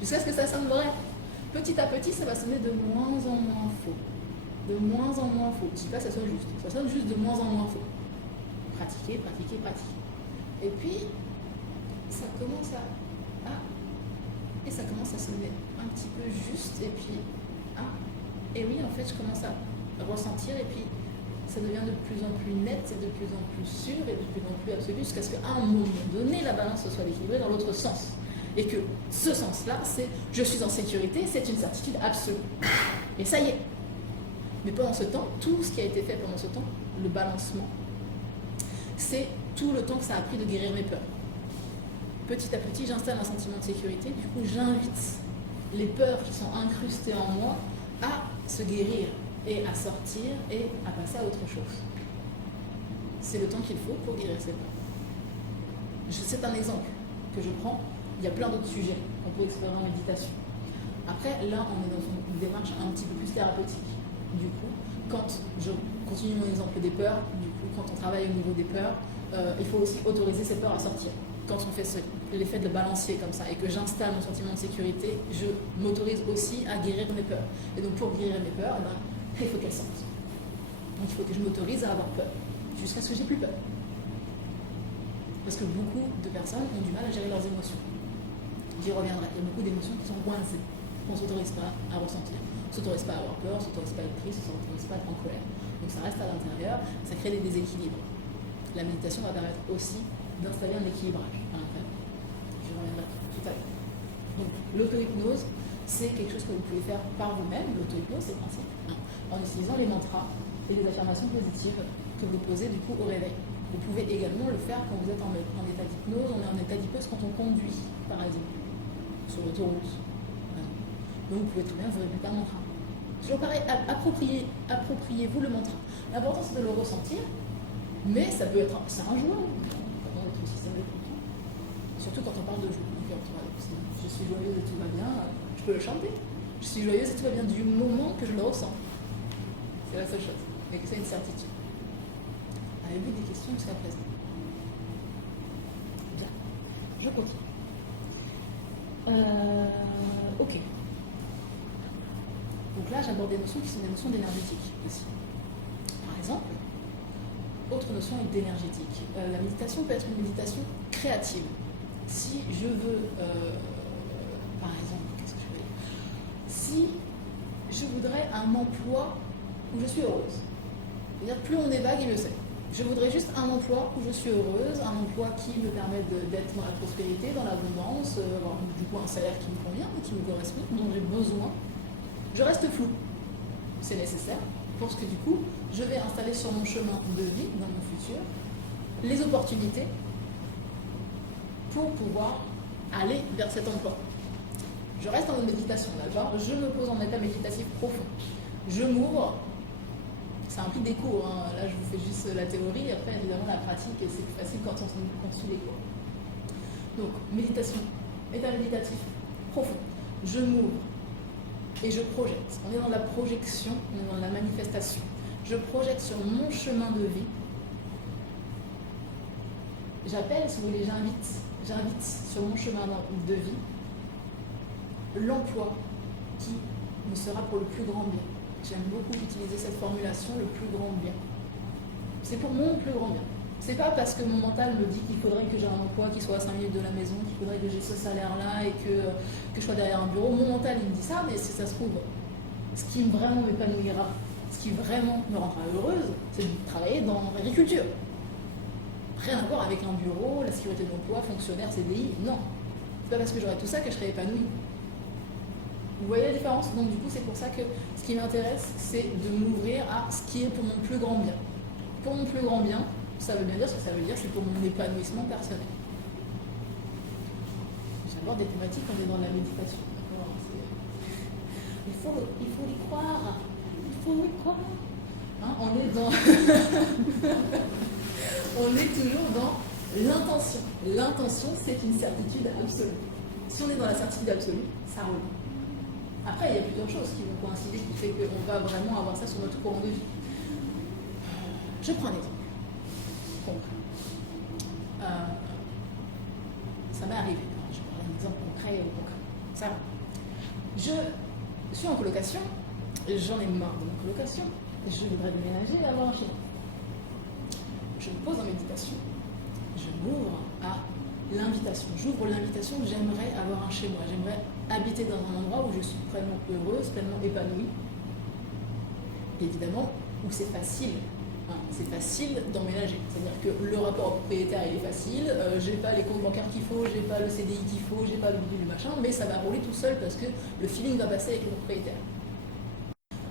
Jusqu'à ce que ça sonne vrai. Petit à petit, ça va sonner de moins en moins faux. De moins en moins faux. Je ne dis pas que ça soit juste. Ça sonne juste de moins en moins faux. Pratiquer, pratiquer, pratiquer. Et puis, ça commence à... et ça commence à sonner un petit peu juste. Et puis, et oui, en fait, je commence à ressentir. Et puis, ça devient de plus en plus net, et de plus en plus sûr, et de plus en plus absolu, jusqu'à ce qu'à un moment donné, la balance soit équilibrée dans l'autre sens. Et que ce sens-là, c'est je suis en sécurité, c'est une certitude absolue. Et ça y est. Mais pendant ce temps, tout ce qui a été fait pendant ce temps, le balancement, c'est tout le temps que ça a pris de guérir mes peurs. Petit à petit, j'installe un sentiment de sécurité, du coup, j'invite les peurs qui sont incrustées en moi à se guérir et à sortir et à passer à autre chose. C'est le temps qu'il faut pour guérir ces peurs. C'est un exemple que je prends. Il y a plein d'autres sujets qu'on peut explorer en méditation. Après, là, on est dans une démarche un petit peu plus thérapeutique. Du coup, quand je continue mon exemple des peurs, du coup, quand on travaille au niveau des peurs, il faut aussi autoriser ces peurs à sortir. Quand on fait l'effet de balancier comme ça et que j'installe mon sentiment de sécurité, je m'autorise aussi à guérir mes peurs. Et donc pour guérir mes peurs, il faut qu'elles sortent. Donc il faut que je m'autorise à avoir peur, jusqu'à ce que j'ai plus peur. Parce que beaucoup de personnes ont du mal à gérer leurs émotions. J'y reviendrai. Il y a beaucoup d'émotions qui sont coincées, qu'on ne s'autorise pas à ressentir. On ne s'autorise pas à avoir peur, on ne s'autorise pas à être triste, on ne s'autorise pas à être en colère. Donc ça reste à l'intérieur, ça crée des déséquilibres. La méditation va permettre aussi d'installer un équilibrage à l'intérieur. Je reviendrai tout à l'heure. Donc l'auto-hypnose, c'est quelque chose que vous pouvez faire par vous-même. L'auto-hypnose, c'est le principe, en utilisant les mantras et les affirmations positives que vous posez du coup au réveil. Vous pouvez également le faire quand vous êtes en état d'hypnose. On est en état d'hypnose quand on conduit, par exemple, sur l'autoroute. Donc vous pouvez très bien vous répéter un mantra. Toujours pareil, appropriez-vous le mantra. L'important c'est de le ressentir, mais ça peut être c'est un jour, dans notre système de fonction. Surtout quand on parle de joie. Je suis joyeuse et tout va bien, je peux le chanter. Je suis joyeuse et tout va bien du moment que je le ressens. C'est la seule chose, mais que c'est une certitude. Avez-vous des questions jusqu'à présent? Bien, je continue. Ok. Donc là, j'aborde des notions qui sont des notions d'énergétique aussi. Par exemple, autre notion d'énergétique. La méditation peut être une méditation créative. Si je veux, par exemple, qu'est-ce que je veux dire? Si je voudrais un emploi où je suis heureuse, c'est-à-dire plus on est vague, il le sait. Je voudrais juste un emploi où je suis heureuse, un emploi qui me permet d'être dans la prospérité, dans l'abondance, avoir du coup un salaire qui me convient, qui me correspond, dont j'ai besoin. Je reste flou. C'est nécessaire parce que du coup, je vais installer sur mon chemin de vie, dans mon futur, les opportunités pour pouvoir aller vers cet emploi. Je reste en méditation, d'accord? Je me pose en état méditatif profond. Je m'ouvre. Ça implique des cours, hein. Là je vous fais juste la théorie, après évidemment la pratique, et c'est plus facile quand on suit les cours. Donc, méditation, état méditatif profond. Je m'ouvre et je projette. On est dans la projection, on est dans la manifestation. Je projette sur mon chemin de vie. J'appelle, si vous voulez, j'invite sur mon chemin de vie l'emploi qui me sera pour le plus grand bien. J'aime beaucoup utiliser cette formulation, le plus grand bien. C'est pour mon plus grand bien. C'est pas parce que mon mental me dit qu'il faudrait que j'ai un emploi qui soit à 5 minutes de la maison, qu'il faudrait que j'ai ce salaire-là et que je sois derrière un bureau. Mon mental, il me dit ça, mais si ça se trouve, ce qui vraiment m'épanouira, ce qui vraiment me rendra heureuse, c'est de travailler dans l'agriculture. Rien à voir avec un bureau, la sécurité de l'emploi, fonctionnaire, CDI, non. C'est pas parce que j'aurai tout ça que je serai épanouie. Vous voyez la différence? Donc du coup, c'est pour ça que ce qui m'intéresse, c'est de m'ouvrir à ce qui est pour mon plus grand bien. Pour mon plus grand bien, ça veut bien dire ce que ça veut dire, c'est pour mon épanouissement personnel. J'aborde des thématiques, on est dans la méditation. Il faut y croire. Il faut y croire. Hein, on est dans... on est toujours dans l'intention. L'intention, c'est une certitude absolue. Si on est dans la certitude absolue, ça roule. Après, il y a plusieurs choses qui vont coïncider, qui fait qu'on va vraiment avoir ça sur notre courant de vie. Je prends un exemple concret. Ça m'est arrivé. Je prends un exemple concret. Ça va. Je suis en colocation, j'en ai marre de ma colocation, je voudrais déménager et avoir un chien. Je me pose en méditation, je m'ouvre à l'invitation. J'ouvre l'invitation, j'aimerais avoir un chez moi, j'aimerais habiter dans un endroit où je suis pleinement heureuse, pleinement épanouie. Évidemment, où c'est facile. C'est facile d'emménager. C'est-à-dire que le rapport au propriétaire, il est facile, j'ai pas les comptes bancaires qu'il faut, j'ai pas le CDI qu'il faut, j'ai pas le bidule machin, mais ça va rouler tout seul parce que le feeling va passer avec le propriétaire.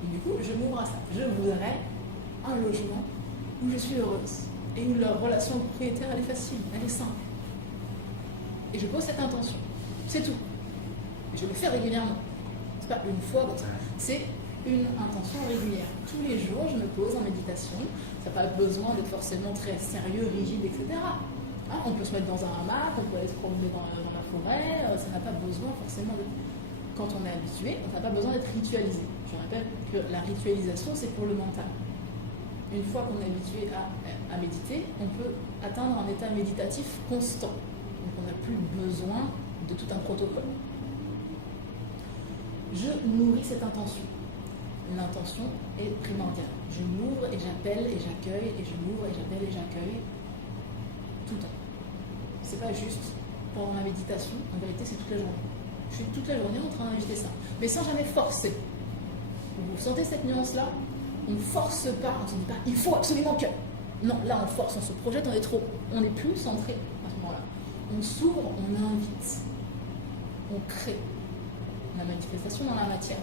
Et du coup, je m'ouvre à ça. Je voudrais un logement où je suis heureuse et où la relation au propriétaire, elle est facile, elle est simple. Et je pose cette intention. C'est tout. Je le fais régulièrement. C'est pas une fois comme ça. C'est une intention régulière. Tous les jours, je me pose en méditation. Ça n'a pas besoin d'être forcément très sérieux, rigide, etc. On peut se mettre dans un hamac, on peut aller se promener dans la forêt. Ça n'a pas besoin forcément de... quand on est habitué, on n'a pas besoin d'être ritualisé. Je rappelle que la ritualisation, c'est pour le mental. Une fois qu'on est habitué à méditer, on peut atteindre un état méditatif constant. Donc on n'a plus besoin de tout un protocole. Je nourris cette intention. L'intention est primordiale. Je m'ouvre et j'appelle et j'accueille, et je m'ouvre et j'appelle et j'accueille tout le temps. C'est pas juste pendant la méditation, en vérité c'est toute la journée. Je suis toute la journée en train d'inviter ça, mais sans jamais forcer. Vous sentez cette nuance-là? On ne force pas, on ne se dit pas il faut absolument que. Non, là on force, on se projette, on est plus centré à ce moment-là. On s'ouvre, on invite, on crée la manifestation dans la matière.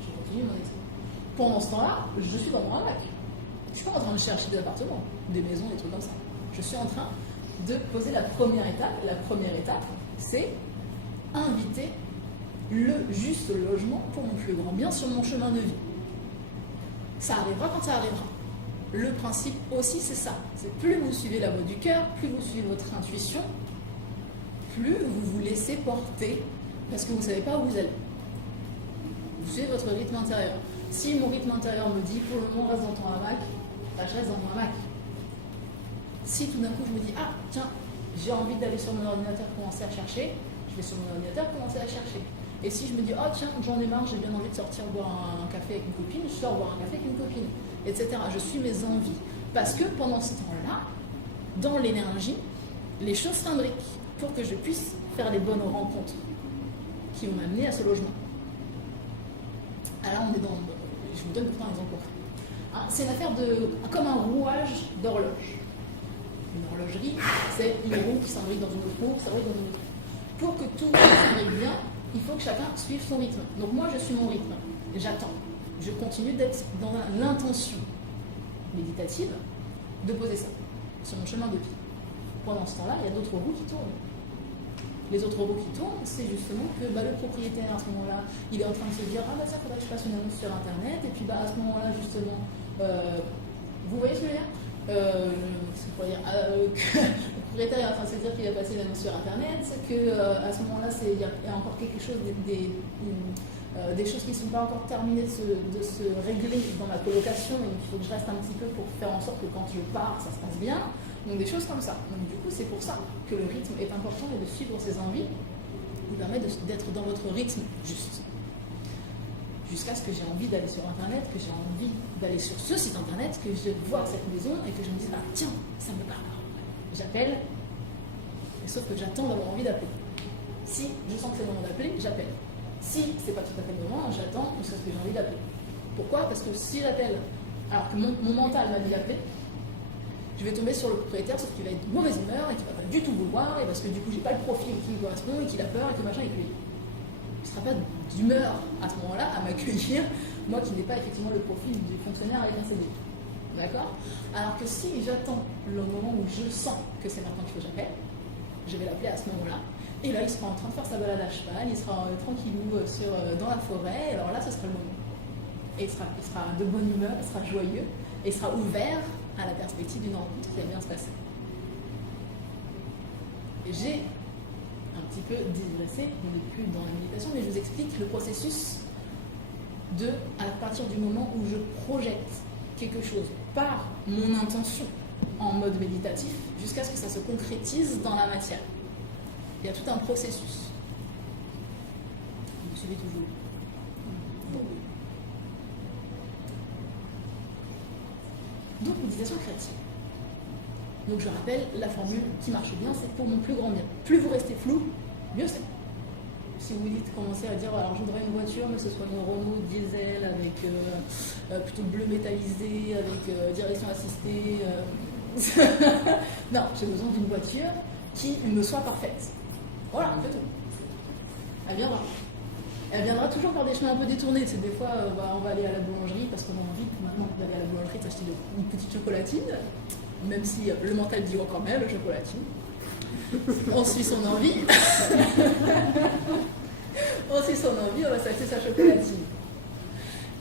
Je continue mon exemple. Pendant ce temps-là, je suis dans mon hamac. Je ne suis pas en train de chercher des appartements, des maisons, des trucs comme ça. Je suis en train de poser la première étape. La première étape, c'est inviter le juste logement pour mon plus grand bien sur mon chemin de vie. Ça arrivera quand ça arrivera. Le principe aussi, c'est ça. C'est plus vous suivez la voix du cœur, plus vous suivez votre intuition, plus vous vous laissez porter parce que vous ne savez pas où vous allez. Vous suivez votre rythme intérieur. Si mon rythme intérieur me dit pour le moment reste dans ton hamac, bah, je reste dans mon hamac. Si tout d'un coup je me dis ah tiens, j'ai envie d'aller sur mon ordinateur commencer à chercher, je vais sur mon ordinateur commencer à chercher. Et si je me dis oh tiens, j'en ai marre, j'ai bien envie de sortir boire un café avec une copine, je sors boire un café avec une copine, etc. Je suis mes envies. Parce que pendant ce temps-là, dans l'énergie, les choses s'imbriquent pour que je puisse faire les bonnes rencontres qui vont m'amener à ce logement. Alors on est dans... Je vous donne pourtant un exemple concret. Hein, c'est une affaire comme un rouage d'horloge. Une horlogerie, c'est une roue qui s'imbrique dans une autre roue, qui s'imbrique dans une autre roue. Pour que tout s'imbrique bien, il faut que chacun suive son rythme. Donc moi, je suis mon rythme. J'attends. Je continue d'être dans l'intention méditative de poser ça sur mon chemin de vie. Pendant ce temps-là, il y a d'autres roues qui tournent. Les autres roues qui tournent, c'est justement que le propriétaire, à ce moment-là, il est en train de se dire « Ah bah ça, il faudrait que je fasse une annonce sur Internet. » Et puis à ce moment-là, justement, vous voyez ce que je veux dire le propriétaire est en train de se dire qu'il a passé une annonce sur Internet, qu'à ce moment-là, il y a encore quelque chose, des choses qui ne sont pas encore terminées de se régler dans ma colocation, et donc il faut que je reste un petit peu pour faire en sorte que quand je pars, ça se passe bien. Donc des choses comme ça. Donc du coup, c'est pour ça que le rythme est important et de suivre ses envies vous permet d'être dans votre rythme juste. Jusqu'à ce que j'ai envie d'aller sur Internet, que j'ai envie d'aller sur ce site Internet, que je vois cette maison et que je me dise ah tiens, ça me parle. J'appelle, sauf que j'attends d'avoir envie d'appeler. Si je sens que c'est le moment d'appeler, j'appelle. Si c'est pas tout à fait le moment, j'attends jusqu'à ce que j'ai envie d'appeler. Pourquoi? Parce que si j'appelle alors que mon mental m'a dit d'appeler, je vais tomber sur le propriétaire, sauf qu'il va être de mauvaise humeur et qu'il va pas du tout vouloir, et parce que du coup j'ai pas le profil qui lui correspond et qu'il a peur et que machin et que il ne sera pas d'humeur à ce moment-là à m'accueillir, moi qui n'ai pas effectivement le profil du fonctionnaire avec un CD. D'accord? Alors que si j'attends le moment où je sens que c'est maintenant qu'il faut que j'appelle, je vais l'appeler à ce moment-là, et là il sera en train de faire sa balade à cheval, il sera tranquillou dans la forêt, et alors là ce sera le moment. Et il sera de bonne humeur, il sera joyeux, et il sera ouvert à la perspective d'une rencontre qui va bien se passer. J'ai un petit peu digressé, on n'est plus dans la méditation, mais je vous explique le processus à partir du moment où je projette quelque chose par mon intention en mode méditatif, jusqu'à ce que ça se concrétise dans la matière. Il y a tout un processus. Vous me suivez toujours? Donc, méditation créative. Donc, je rappelle, la formule qui marche bien, c'est pour mon plus grand bien. Plus vous restez flou, mieux c'est. Si vous dites, commencez à dire, alors je voudrais une voiture, mais que ce soit une Renault diesel avec plutôt bleu métallisé, avec direction assistée. Non, j'ai besoin d'une voiture qui me soit parfaite. Voilà, c'est tout. Elle viendra. Elle viendra toujours par des chemins un peu détournés. C'est des fois, on va aller à la boulangerie parce qu'on a envie maintenant d'aller à la boulangerie s'acheter une petite chocolatine, même si le mental dit quand même chocolatine. On suit son envie. On suit son envie, on va s'acheter sa chocolatine.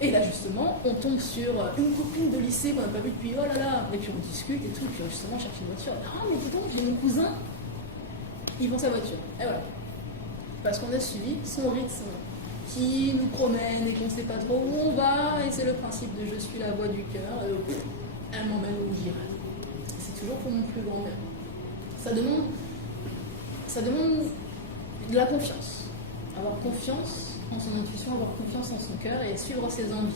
Et là justement, on tombe sur une copine de lycée qu'on n'a pas vue depuis oh là là, et puis on discute et tout, puis justement on cherche une voiture. Ah mais dis donc, j'ai mon cousin, il vend sa voiture. Et voilà. parce qu'on a suivi son rythme qui nous promène et qu'on ne sait pas trop où on va, et c'est le principe de je suis la voix du cœur, elle m'emmène où j'irai. C'est toujours pour mon plus grand bien. Ça demande de la confiance. Avoir confiance en son intuition, avoir confiance en son cœur et suivre ses envies.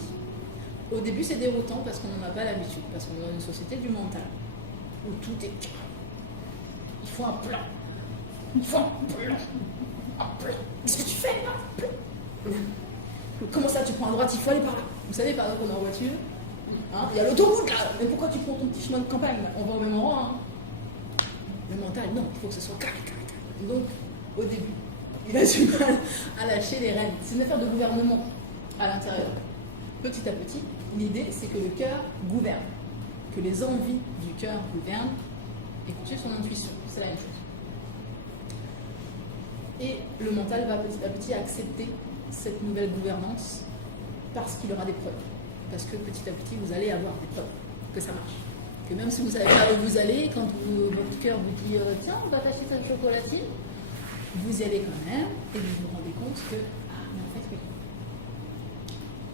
Au début, c'est déroutant parce qu'on n'en a pas l'habitude, parce qu'on est dans une société du mental, où tout est carré. Il faut un plan. Il faut un plan. Un plan. Qu'est-ce que tu fais là? Un plan. Comment ça, tu prends à droite, il faut aller par là. Vous savez, par exemple, on est en voiture, hein, il y a l'autoroute là, mais pourquoi tu prends ton petit chemin de campagne là? On va au même endroit. Hein. Le mental, non, il faut que ce soit carré. Donc, au début, il a du mal à lâcher les rênes. C'est une affaire de gouvernement à l'intérieur. Petit à petit, l'idée, c'est que le cœur gouverne, que les envies du cœur gouvernent et qu'on suive son intuition. C'est la même chose. Et le mental va petit à petit accepter cette nouvelle gouvernance parce qu'il aura des preuves. Parce que petit à petit, vous allez avoir des preuves que ça marche. Que même si vous savez pas où vous allez, quand votre cœur vous dit tiens, on va t'acheter cette chocolatine, vous y allez quand même et vous vous rendez compte que mais en fait oui.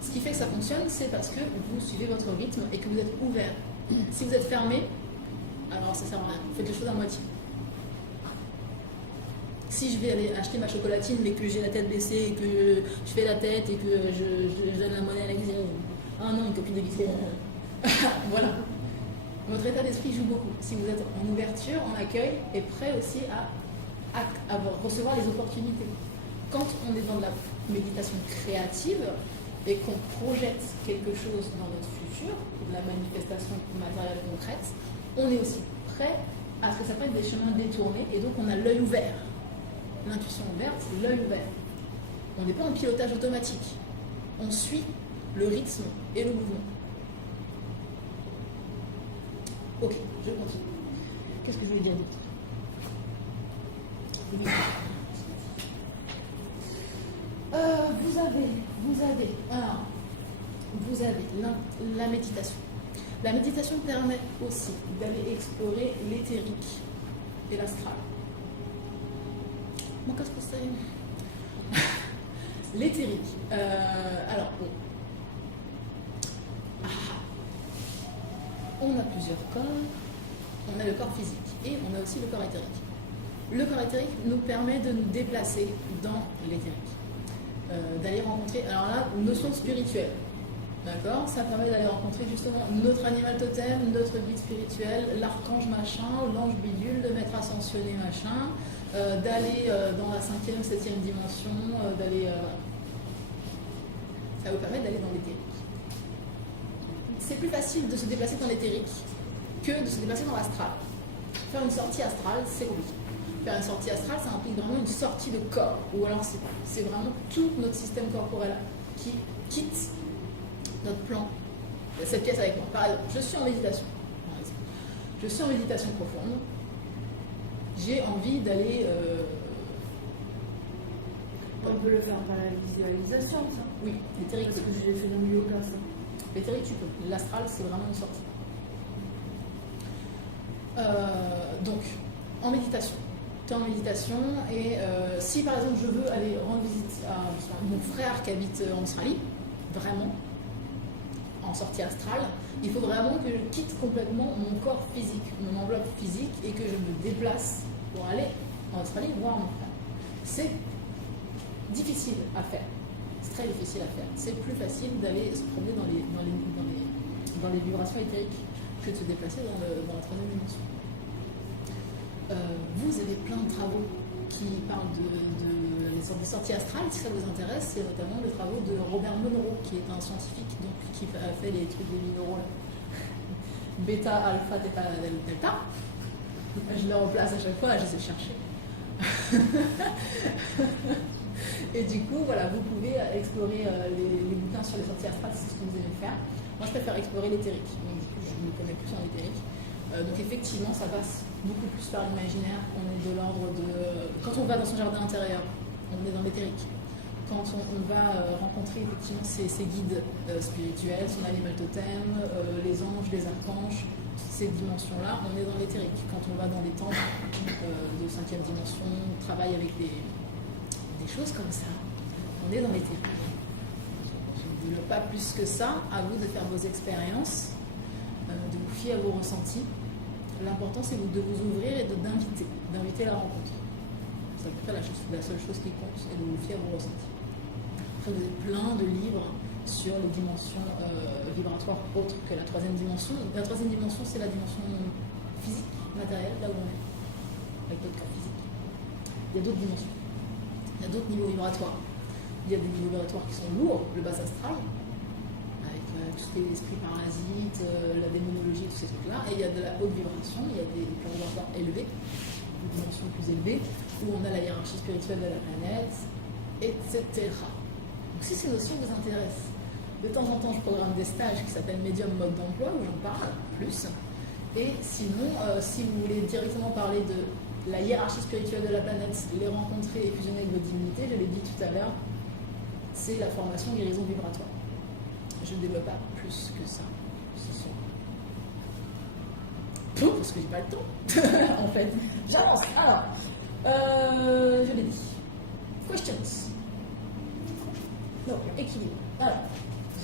Ce qui fait que ça fonctionne, c'est parce que vous suivez votre rythme et que vous êtes ouvert. Si vous êtes fermé, alors ça sert à rien. Vous faites les choses à moitié. Si je vais aller acheter ma chocolatine mais que j'ai la tête baissée et que je fais la tête et que je donne la monnaie à la cuisine, ah non, une copine de lycée, voilà. Votre état d'esprit joue beaucoup. Si vous êtes en ouverture, en accueil et prêt aussi à recevoir les opportunités. Quand on est dans de la méditation créative et qu'on projette quelque chose dans notre futur, de la manifestation matérielle concrète, on est aussi prêt à ce que ça peut être des chemins détournés et donc on a l'œil ouvert. L'intuition ouverte, c'est l'œil ouvert. On n'est pas en pilotage automatique. On suit le rythme et le mouvement. Ok, je continue. Qu'est-ce que je voulais dire d'autre? Vous avez la méditation. La méditation permet aussi d'aller explorer l'éthérique et l'astral. Moi, qu'est-ce que c'est? L'éthérique. Alors, bon. On a plusieurs corps. On a le corps physique et on a aussi le corps éthérique. Le corps éthérique nous permet de nous déplacer dans l'éthérique. D'aller rencontrer, alors là, notion spirituelle. D'accord? Ça permet d'aller rencontrer justement notre animal totem, notre guide spirituel, l'archange machin, l'ange bidule, le maître ascensionné machin, d'aller dans la 5e, 7e dimension, ça vous permet d'aller dans l'éthérique. C'est plus facile de se déplacer dans l'éthérique que de se déplacer dans l'astral. Faire une sortie astrale, c'est compliqué. Faire une sortie astrale, ça implique vraiment une sortie de corps, ou alors c'est vraiment tout notre système corporel qui quitte notre plan, cette pièce avec moi. Par exemple, je suis en méditation. Je suis en méditation profonde. J'ai envie d'aller... On peut le faire par la visualisation, ça. Oui, l'éthérique. Parce que j'ai fait dans le yoga, ça. L'éthérique, tu peux. L'astral, c'est vraiment une sortie. Donc, en méditation. Tu es en méditation et si par exemple je veux aller rendre visite à mon frère qui habite en Australie, vraiment, en sortie astrale, il faut vraiment que je quitte complètement mon corps physique, mon enveloppe physique et que je me déplace pour aller en Australie voir mon frère. C'est difficile à faire. C'est très difficile à faire. C'est plus facile d'aller se promener dans les vibrations éthériques que de se déplacer dans la 3e dimension. Vous avez plein de travaux qui parlent des sorties astrales. Si ça vous intéresse, c'est notamment les travaux de Robert Monroe, qui est un scientifique donc, qui a fait les trucs des minéraux bêta, alpha, theta, delta. Je les replace à chaque fois, je les ai cherchés. Et du coup, voilà, vous pouvez explorer les bouquins sur les sorties astrales, c'est ce que vous aimez faire. Moi, je préfère explorer l'éthérique, donc du coup, je me connais plus en éthérique. Donc effectivement, ça passe beaucoup plus par l'imaginaire. On est de l'ordre de... Quand on va dans son jardin intérieur, on est dans l'éthérique. Quand on va rencontrer effectivement ses guides spirituels, son animal totem, les anges, les archanges, ces dimensions-là, on est dans l'éthérique. Quand on va dans les temples de 5e dimension, on travaille avec des des choses comme ça. On est dans les terribles. Je ne développe pas plus que ça. À vous de faire vos expériences, de vous fier à vos ressentis. L'important, c'est de vous ouvrir et d'inviter la rencontre. C'est à peu près la seule chose qui compte, c'est de vous fier à vos ressentis. Après, vous avez plein de livres sur les dimensions vibratoires autres que la troisième dimension. La troisième dimension, c'est la dimension physique, matérielle, là où on est, avec notre corps physique. Il y a d'autres dimensions. Il y a d'autres niveaux vibratoires. Il y a des niveaux vibratoires qui sont lourds, le bas astral, avec tout ce qui est l'esprit parasite, la démonologie, tous ces trucs-là. Et il y a de la haute vibration, il y a des plans vibratoires élevés, des dimensions plus élevées, où on a la hiérarchie spirituelle de la planète, etc. Donc si ces notions vous intéressent, de temps en temps je programme des stages qui s'appellent Médium Mode d'emploi, où j'en parle plus. Et sinon, si vous voulez directement parler de la hiérarchie spirituelle de la planète, les rencontrer et fusionner avec vos divinités, je l'ai dit tout à l'heure, c'est la formation guérison vibratoire. Je ne développe pas plus que ça ce soir. Parce que j'ai pas le temps. En fait, j'avance. Alors, je l'ai dit. Questions. Non, équilibre. Alors,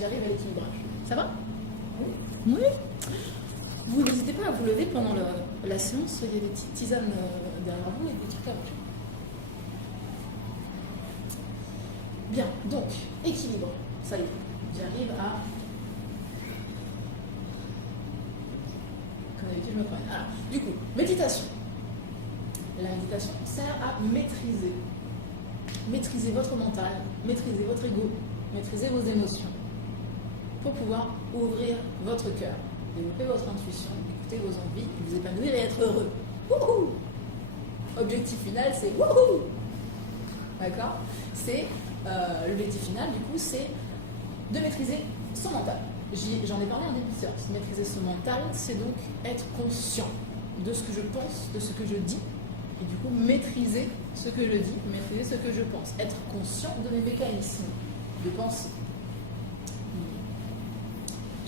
j'arrive à l'équilibrage. Ça va? Oui. Vous n'hésitez pas à vous lever pendant la séance, il y a des petites tisanes derrière vous et des trucs à manger. Bien, donc, équilibre. Ça y est, j'arrive à... Comme d'habitude, je me prends. Alors, du coup, méditation. La méditation sert à maîtriser. Maîtriser votre mental, maîtriser votre ego, maîtriser vos émotions pour pouvoir ouvrir votre cœur, développer votre intuition, écouter vos envies, vous épanouir et être heureux. Wouhou! Objectif final, c'est wouhou! D'accord? C'est l'objectif final, du coup, c'est de maîtriser son mental. J'en ai parlé en début de séance. Maîtriser son mental, c'est donc être conscient de ce que je pense, de ce que je dis, et du coup maîtriser ce que je dis, maîtriser ce que je pense, être conscient de mes mécanismes de pensée.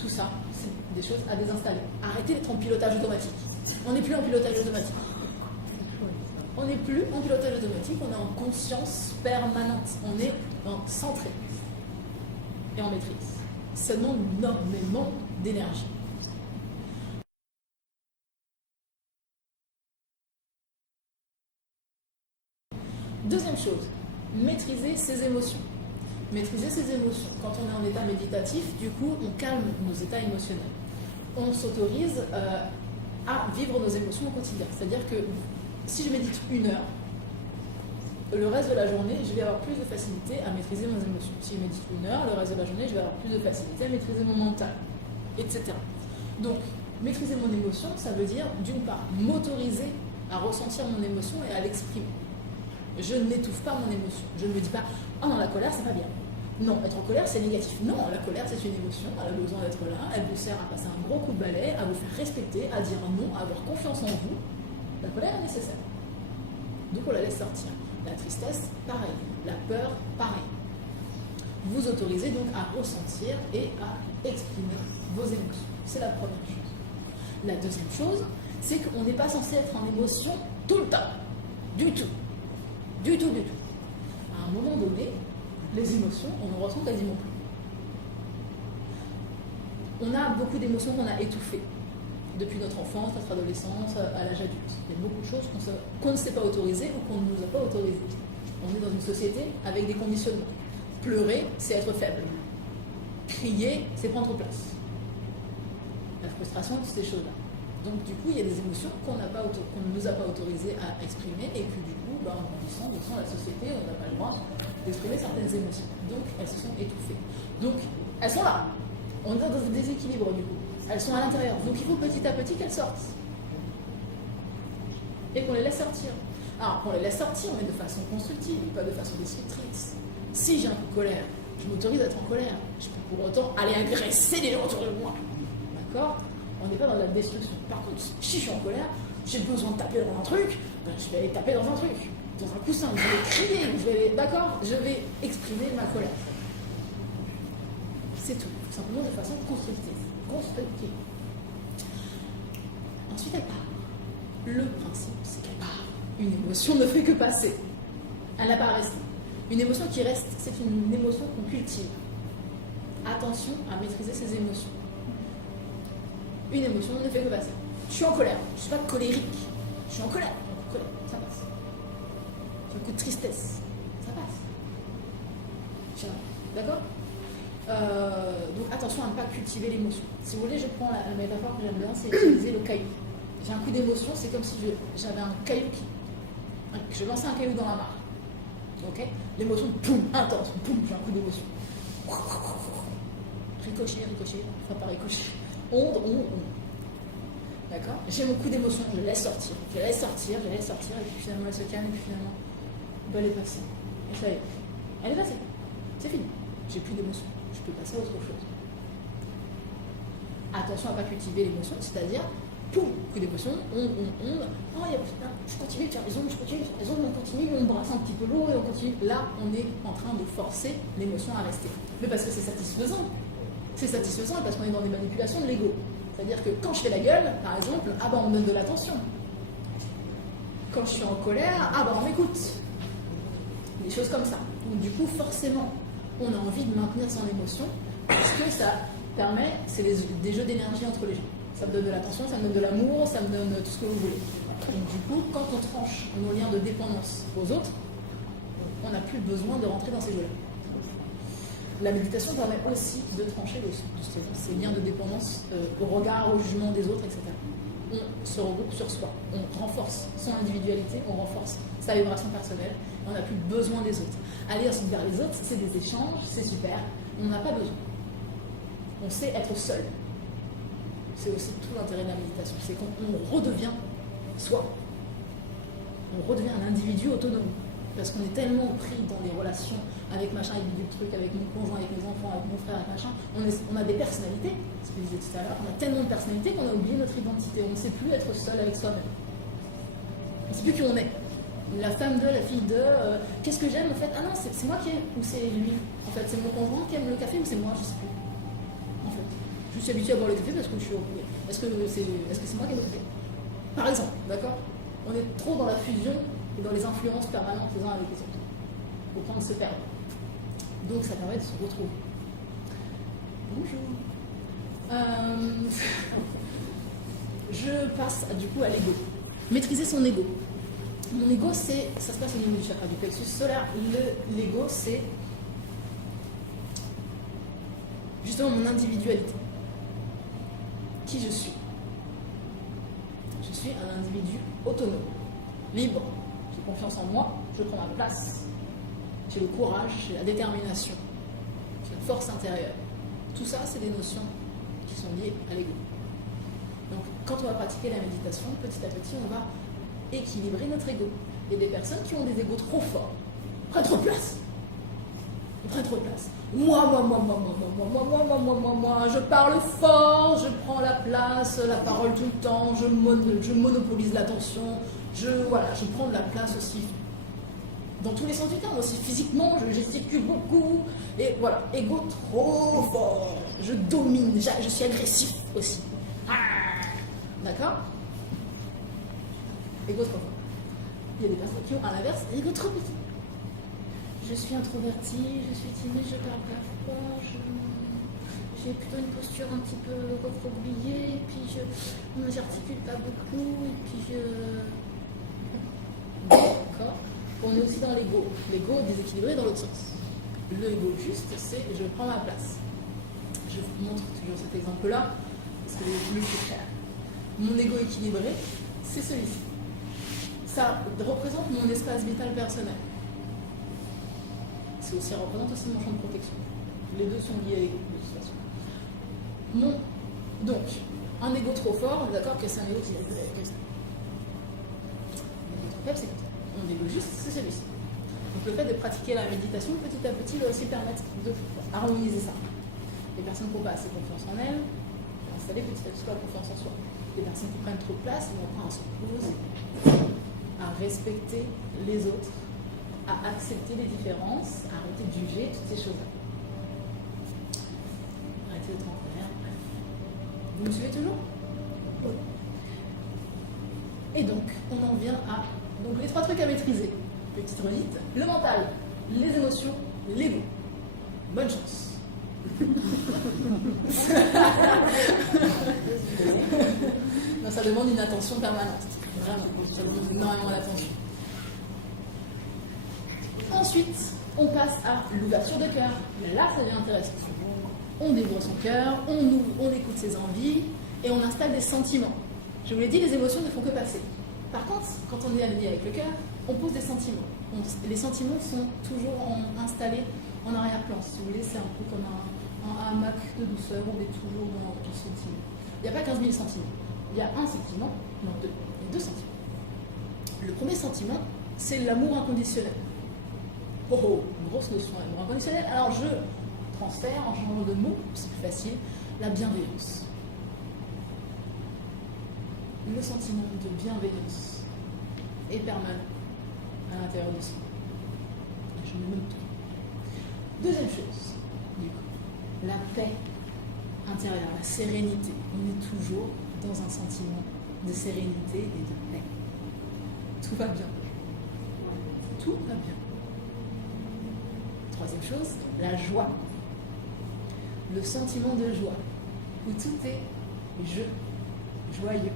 Tout ça, c'est des choses à désinstaller. Arrêtez d'être en pilotage automatique. On n'est plus en pilotage automatique. On n'est plus en pilotage automatique, on est en conscience permanente. On est centré et en maîtrise. Ça demande énormément d'énergie. Deuxième chose, maîtriser ses émotions. Maîtriser ses émotions. Quand on est en état méditatif, du coup, on calme nos états émotionnels. On s'autorise à vivre nos émotions au quotidien. C'est-à-dire que si je médite 1 heure, le reste de la journée, je vais avoir plus de facilité à maîtriser mes émotions. Si je médite 1 heure, le reste de la journée, je vais avoir plus de facilité à maîtriser mon mental, etc. Donc, maîtriser mon émotion, ça veut dire, d'une part, m'autoriser à ressentir mon émotion et à l'exprimer. Je n'étouffe pas mon émotion. Je ne me dis pas « Ah non, la colère, c'est pas bien ». Non, être en colère, c'est négatif. Non, la colère, c'est une émotion. Elle a besoin d'être là. Elle vous sert à passer un gros coup de balai, à vous faire respecter, à dire non, à avoir confiance en vous. La colère est nécessaire. Donc, on la laisse sortir. La tristesse, pareil. La peur, pareil. Vous autorisez donc à ressentir et à exprimer vos émotions. C'est la première chose. La deuxième chose, c'est qu'on n'est pas censé être en émotion tout le temps. Du tout. Du tout, du tout. À un moment donné, les émotions, on ne ressent quasiment plus. On a beaucoup d'émotions qu'on a étouffées depuis notre enfance, notre adolescence, à l'âge adulte. Il y a beaucoup de choses qu'on ne s'est pas autorisées ou qu'on ne nous a pas autorisées. On est dans une société avec des conditionnements. Pleurer, c'est être faible. Crier, c'est prendre place. La frustration, toutes ces choses-là. Donc du coup, il y a des émotions qu'on ne nous a pas autorisées à exprimer et que du coup, en grandissant, dans la société, on n'a pas le droit d'exprimer certaines émotions. Donc elles se sont étouffées. Donc elles sont là. On est dans un déséquilibre du coup. Elles sont à l'intérieur. Donc il faut petit à petit qu'elles sortent. Et qu'on les laisse sortir. Alors qu'on les laisse sortir, mais de façon constructive, pas de façon destructrice. Si j'ai un coup de colère, je m'autorise à être en colère. Je peux pour autant aller agresser les gens autour de moi. D'accord ? On n'est pas dans la destruction. Par contre, si je suis en colère, j'ai besoin de taper dans un truc, je vais aller taper dans un truc, dans un coussin, je vais crier, d'accord, je vais exprimer ma colère. C'est tout, simplement de façon constructive. Ensuite, elle part. Le principe, c'est qu'elle part. Une émotion ne fait que passer. Elle n'a pas à rester. Une émotion qui reste, c'est une émotion qu'on cultive. Attention à maîtriser ses émotions. Une émotion ne fait que passer. Je suis en colère, je ne suis pas colérique. Je suis en colère, ça passe. J'ai un coup de tristesse, ça passe. D'accord. Donc attention à ne pas cultiver l'émotion. Si vous voulez, je prends la métaphore que j'aime bien, c'est utiliser le caillou. J'ai un coup d'émotion, c'est comme si j'avais un caillou je lançais un caillou dans la mare. Ok. L'émotion, boum, intense, boum, j'ai un coup d'émotion. Ricochet, enfin pas ricochet. Onde. D'accord. J'ai mon coup d'émotion, je laisse sortir, et puis finalement elle se calme, et puis finalement, elle est passée. Et ça y est, elle est passée. C'est fini. J'ai plus d'émotion. Je peux passer à autre chose. Attention à ne pas cultiver l'émotion, c'est-à-dire, poum, coup d'émotion, onde. Oh, je continue de faire les ondes, on continue, on brasse un petit peu l'eau et on continue. Là, on est en train de forcer l'émotion à rester. Mais parce que c'est satisfaisant. C'est satisfaisant parce qu'on est dans des manipulations de l'ego. C'est-à-dire que quand je fais la gueule, par exemple, ah ben on me donne de l'attention. Quand je suis en colère, ah ben on m'écoute. Des choses comme ça. Donc du coup, forcément, on a envie de maintenir son émotion parce que ça permet, c'est des jeux d'énergie entre les gens. Ça me donne de l'attention, ça me donne de l'amour, ça me donne tout ce que vous voulez. Donc du coup, quand on tranche nos liens de dépendance aux autres, on n'a plus besoin de rentrer dans ces jeux-là. La méditation permet aussi de trancher ces liens de dépendance au regard, au jugement des autres, etc. On se regroupe sur soi, on renforce son individualité, on renforce sa vibration personnelle, et on n'a plus besoin des autres. Aller ensuite vers les autres, c'est des échanges, c'est super, on n'a pas besoin. On sait être seul. C'est aussi tout l'intérêt de la méditation, c'est qu'on redevient soi. On redevient un individu autonome. Parce qu'on est tellement pris dans les relations avec machin, avec du truc, avec mon conjoint, avec mes enfants, avec mon frère, avec machin. On a des personnalités, ce que je disais tout à l'heure, on a tellement de personnalités qu'on a oublié notre identité. On ne sait plus être seul avec soi-même. On ne sait plus qui on est. La femme de, la fille de, qu'est-ce que j'aime en fait? Ah non, c'est moi qui aime, ou c'est lui? En fait, c'est mon conjoint qui aime le café ou c'est moi? Je ne sais plus. En fait, je suis habituée à boire le café parce que je suis. Est-ce que c'est moi qui aime le café? Par exemple, d'accord? On est trop dans la fusion et dans les influences permanentes les uns avec les autres. Au point de se perdre. Donc ça permet de se retrouver. Bonjour. Je passe du coup à l'ego. Maîtriser son ego. Mon ego, ça se passe au niveau du chakra du plexus solaire. L'ego, c'est justement mon individualité. Qui je suis. Je suis un individu autonome, libre. J'ai confiance en moi, je prends ma place. J'ai le courage, j'ai la détermination, j'ai la force intérieure. Tout ça, c'est des notions qui sont liées à l'ego. Donc, quand on va pratiquer la méditation, petit à petit, on va équilibrer notre ego. Il y a des personnes qui ont des égos trop forts, prennent trop de place. Ils prennent trop de place. Moi, je parle fort, je prends la place, la parole tout le temps, je monopolise l'attention, je prends de la place aussi. Dans tous les sens du terme, aussi physiquement, je gesticule beaucoup, et voilà, ego trop fort, je domine, je suis agressif aussi. D'accord? Ego trop fort. Il y a des personnes qui ont à l'inverse, ego trop petit. Je suis introvertie, je suis timide, je parle pas fort, j'ai plutôt une posture un petit peu recroquevillée, et puis je ne j'articule pas beaucoup, et puis je... D'accord? On est aussi dans l'ego. L'ego déséquilibré dans l'autre sens. L'ego juste, c'est je prends ma place. Je vous montre toujours cet exemple-là, parce que le plus cher. Mon ego équilibré, c'est celui-ci. Ça représente mon espace vital personnel. Ça représente aussi mon champ de protection. Les deux sont liés à l'ego, de toute façon. Donc, un ego trop fort, on est d'accord que c'est un ego qui est comme ça. Un ego trop faible, c'est comme ça. Mon ego juste, c'est celui-ci. Donc le fait de pratiquer la méditation, petit à petit, va aussi permettre d'harmoniser ça. Les personnes qui n'ont pas assez confiance en elles, vont installer petit à petit la confiance en soi. Les personnes qui prennent trop de place, ils vont apprendre à se poser, à respecter les autres, à accepter les différences, à arrêter de juger, toutes ces choses-là. Arrêter d'être en colère, bref. Vous me suivez toujours? Oui. Et donc, on en vient à... Donc, les 3 trucs à maîtriser. Petite redite. Le mental. les émotions, l'ego. Bonne chance. Non, ça demande une attention permanente. Vraiment, ça demande énormément d'attention. Ensuite, on passe à l'ouverture de cœur. Mais là, ça devient intéressant. On dévoile son cœur, on ouvre, on écoute ses envies et on installe des sentiments. Je vous l'ai dit, les émotions ne font que passer. Par contre, quand on est aligné avec le cœur, on pose des sentiments. Les sentiments sont toujours installés en arrière-plan. Si vous voulez, c'est un peu comme un hamac de douceur, on est toujours dans le sentiment. Il n'y a pas 15 000 sentiments. Il y a un sentiment, non deux. Il y a deux sentiments. Le premier sentiment, c'est l'amour inconditionnel. Oh, grosse notion, l'amour inconditionnel. Alors je transfère en changeant de mot, c'est plus facile, la bienveillance. Le sentiment de bienveillance est permanent à l'intérieur de soi. Je me note tout. Deuxième chose, du coup, la paix intérieure, la sérénité. On est toujours dans un sentiment de sérénité et de paix. Tout va bien. Tout va bien. Troisième chose, la joie. Le sentiment de joie, où tout est jeu, joyeux,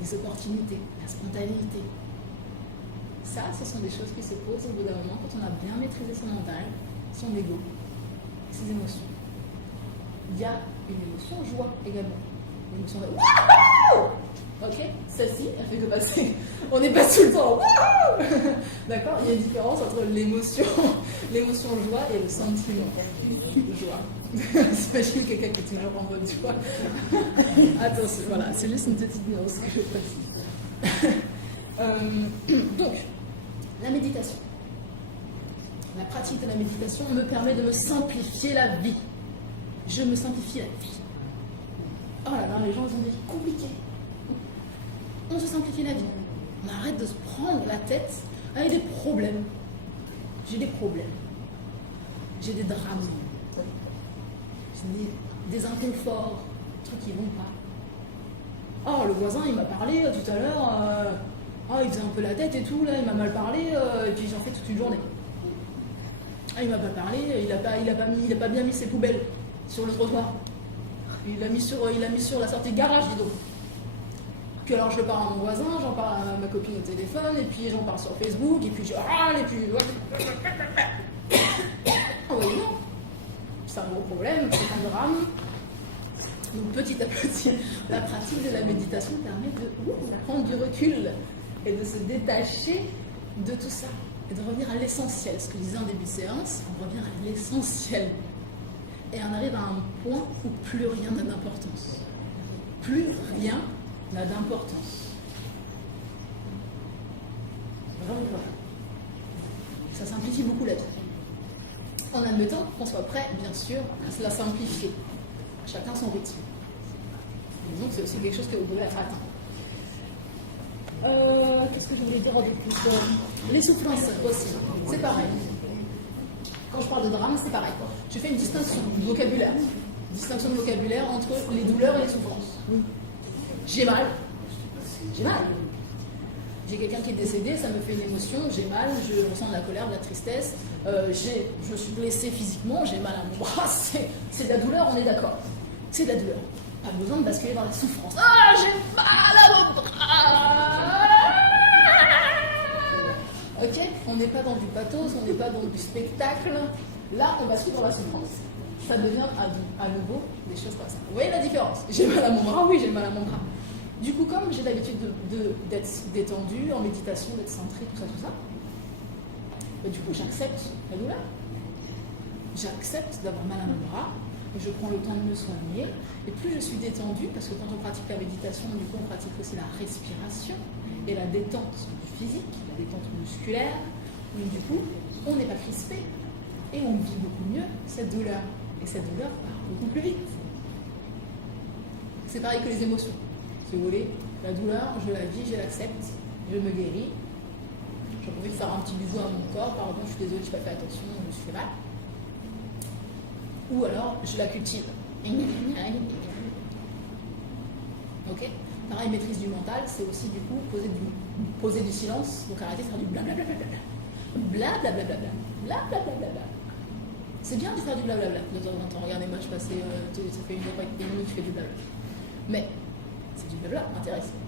les opportunités, la spontanéité. Ça, ce sont des choses qui se posent au bout d'un moment quand on a bien maîtrisé son mental, son ego, ses émotions. Il y a une émotion joie également. Une émotion de wouhou! Ok, celle-ci, elle fait que passer. On n'est pas tout le temps wouhou! D'accord? Il y a une différence entre l'émotion joie et le sentiment joie. S'imagine quelqu'un qui est toujours en mode joie. Attention, voilà, c'est juste une petite nuance que je précise. Donc, la méditation. La pratique de la méditation me permet de me simplifier la vie. Je me simplifie la vie. Oh là là, les gens ils ont des vies compliquées. On se simplifie la vie. On arrête de se prendre la tête avec des problèmes. J'ai des problèmes. J'ai des drames. J'ai des inconforts. Des trucs qui vont pas. Oh, le voisin, il m'a parlé tout à l'heure. Il faisait un peu la tête et tout. Là, il m'a mal parlé. Et puis j'en fais toute une journée. Il m'a pas parlé. Il a pas bien mis ses poubelles sur le trottoir. Il l'a mis sur la sortie de garage, dis donc. Puis alors je parle à mon voisin, j'en parle à ma copine au téléphone, et puis j'en parle sur Facebook, et puis je râle, et puis... Oui, non. C'est un gros problème, c'est un drame. Donc petit à petit, la pratique de la méditation permet de prendre du recul et de se détacher de tout ça, et de revenir à l'essentiel. Ce que je disais en début de séance, on revient à l'essentiel. Et on arrive à un point où plus rien n'a d'importance. Plus rien n'a d'importance. Vraiment, voilà. Ça simplifie beaucoup la vie. En admettant qu'on soit prêt, bien sûr, à se la simplifier. Chacun son rythme. Et donc c'est aussi quelque chose que vous devez atteindre. Qu'est-ce que je voulais dire de plus? Les souffrances aussi, c'est pareil. Quand je parle de drame, c'est pareil. Je fais une distinction de vocabulaire. Distinction de vocabulaire entre les douleurs et les souffrances. J'ai mal. J'ai mal. J'ai quelqu'un qui est décédé, ça me fait une émotion, j'ai mal, je ressens de la colère, de la tristesse, je suis blessée physiquement, j'ai mal à mon bras, c'est de la douleur, on est d'accord. C'est de la douleur. Pas besoin de basculer dans la souffrance. Ah, j'ai mal à mon bras. Ok, on n'est pas dans du pathos, on n'est pas dans du spectacle. Là, on bascule dans la souffrance. Ça devient à nouveau des choses comme ça. Vous voyez la différence? J'ai mal à mon bras, oui, j'ai mal à mon bras. Du coup, comme j'ai l'habitude d'être détendue, en méditation, d'être centrée, tout ça, du coup, j'accepte la douleur. J'accepte d'avoir mal à mon bras, et je prends le temps de me soigner. Et plus je suis détendue, parce que quand on pratique la méditation, du coup, on pratique aussi la respiration et la détente du physique, la détente musculaire. Donc, du coup, on n'est pas crispé, et on vit beaucoup mieux cette douleur. Et cette douleur part beaucoup plus vite. C'est pareil que les émotions. Si vous voulez, la douleur, je la vis, je l'accepte, je me guéris. J'ai envie de faire un petit bisou à mon corps, pardon, je suis désolée, je n'ai pas fait attention, je me suis fait mal. Ou alors, je la cultive. Ok? Pareil, maîtrise du mental, c'est aussi du coup poser du silence, donc arrêter de faire du blablabla. blablabla, blablabla. C'est bien de faire du blablabla de temps en temps. Regardez, moi je passais, ça fait 1 heure et demie que je fais du blabla. Mais c'est du blabla intéressant.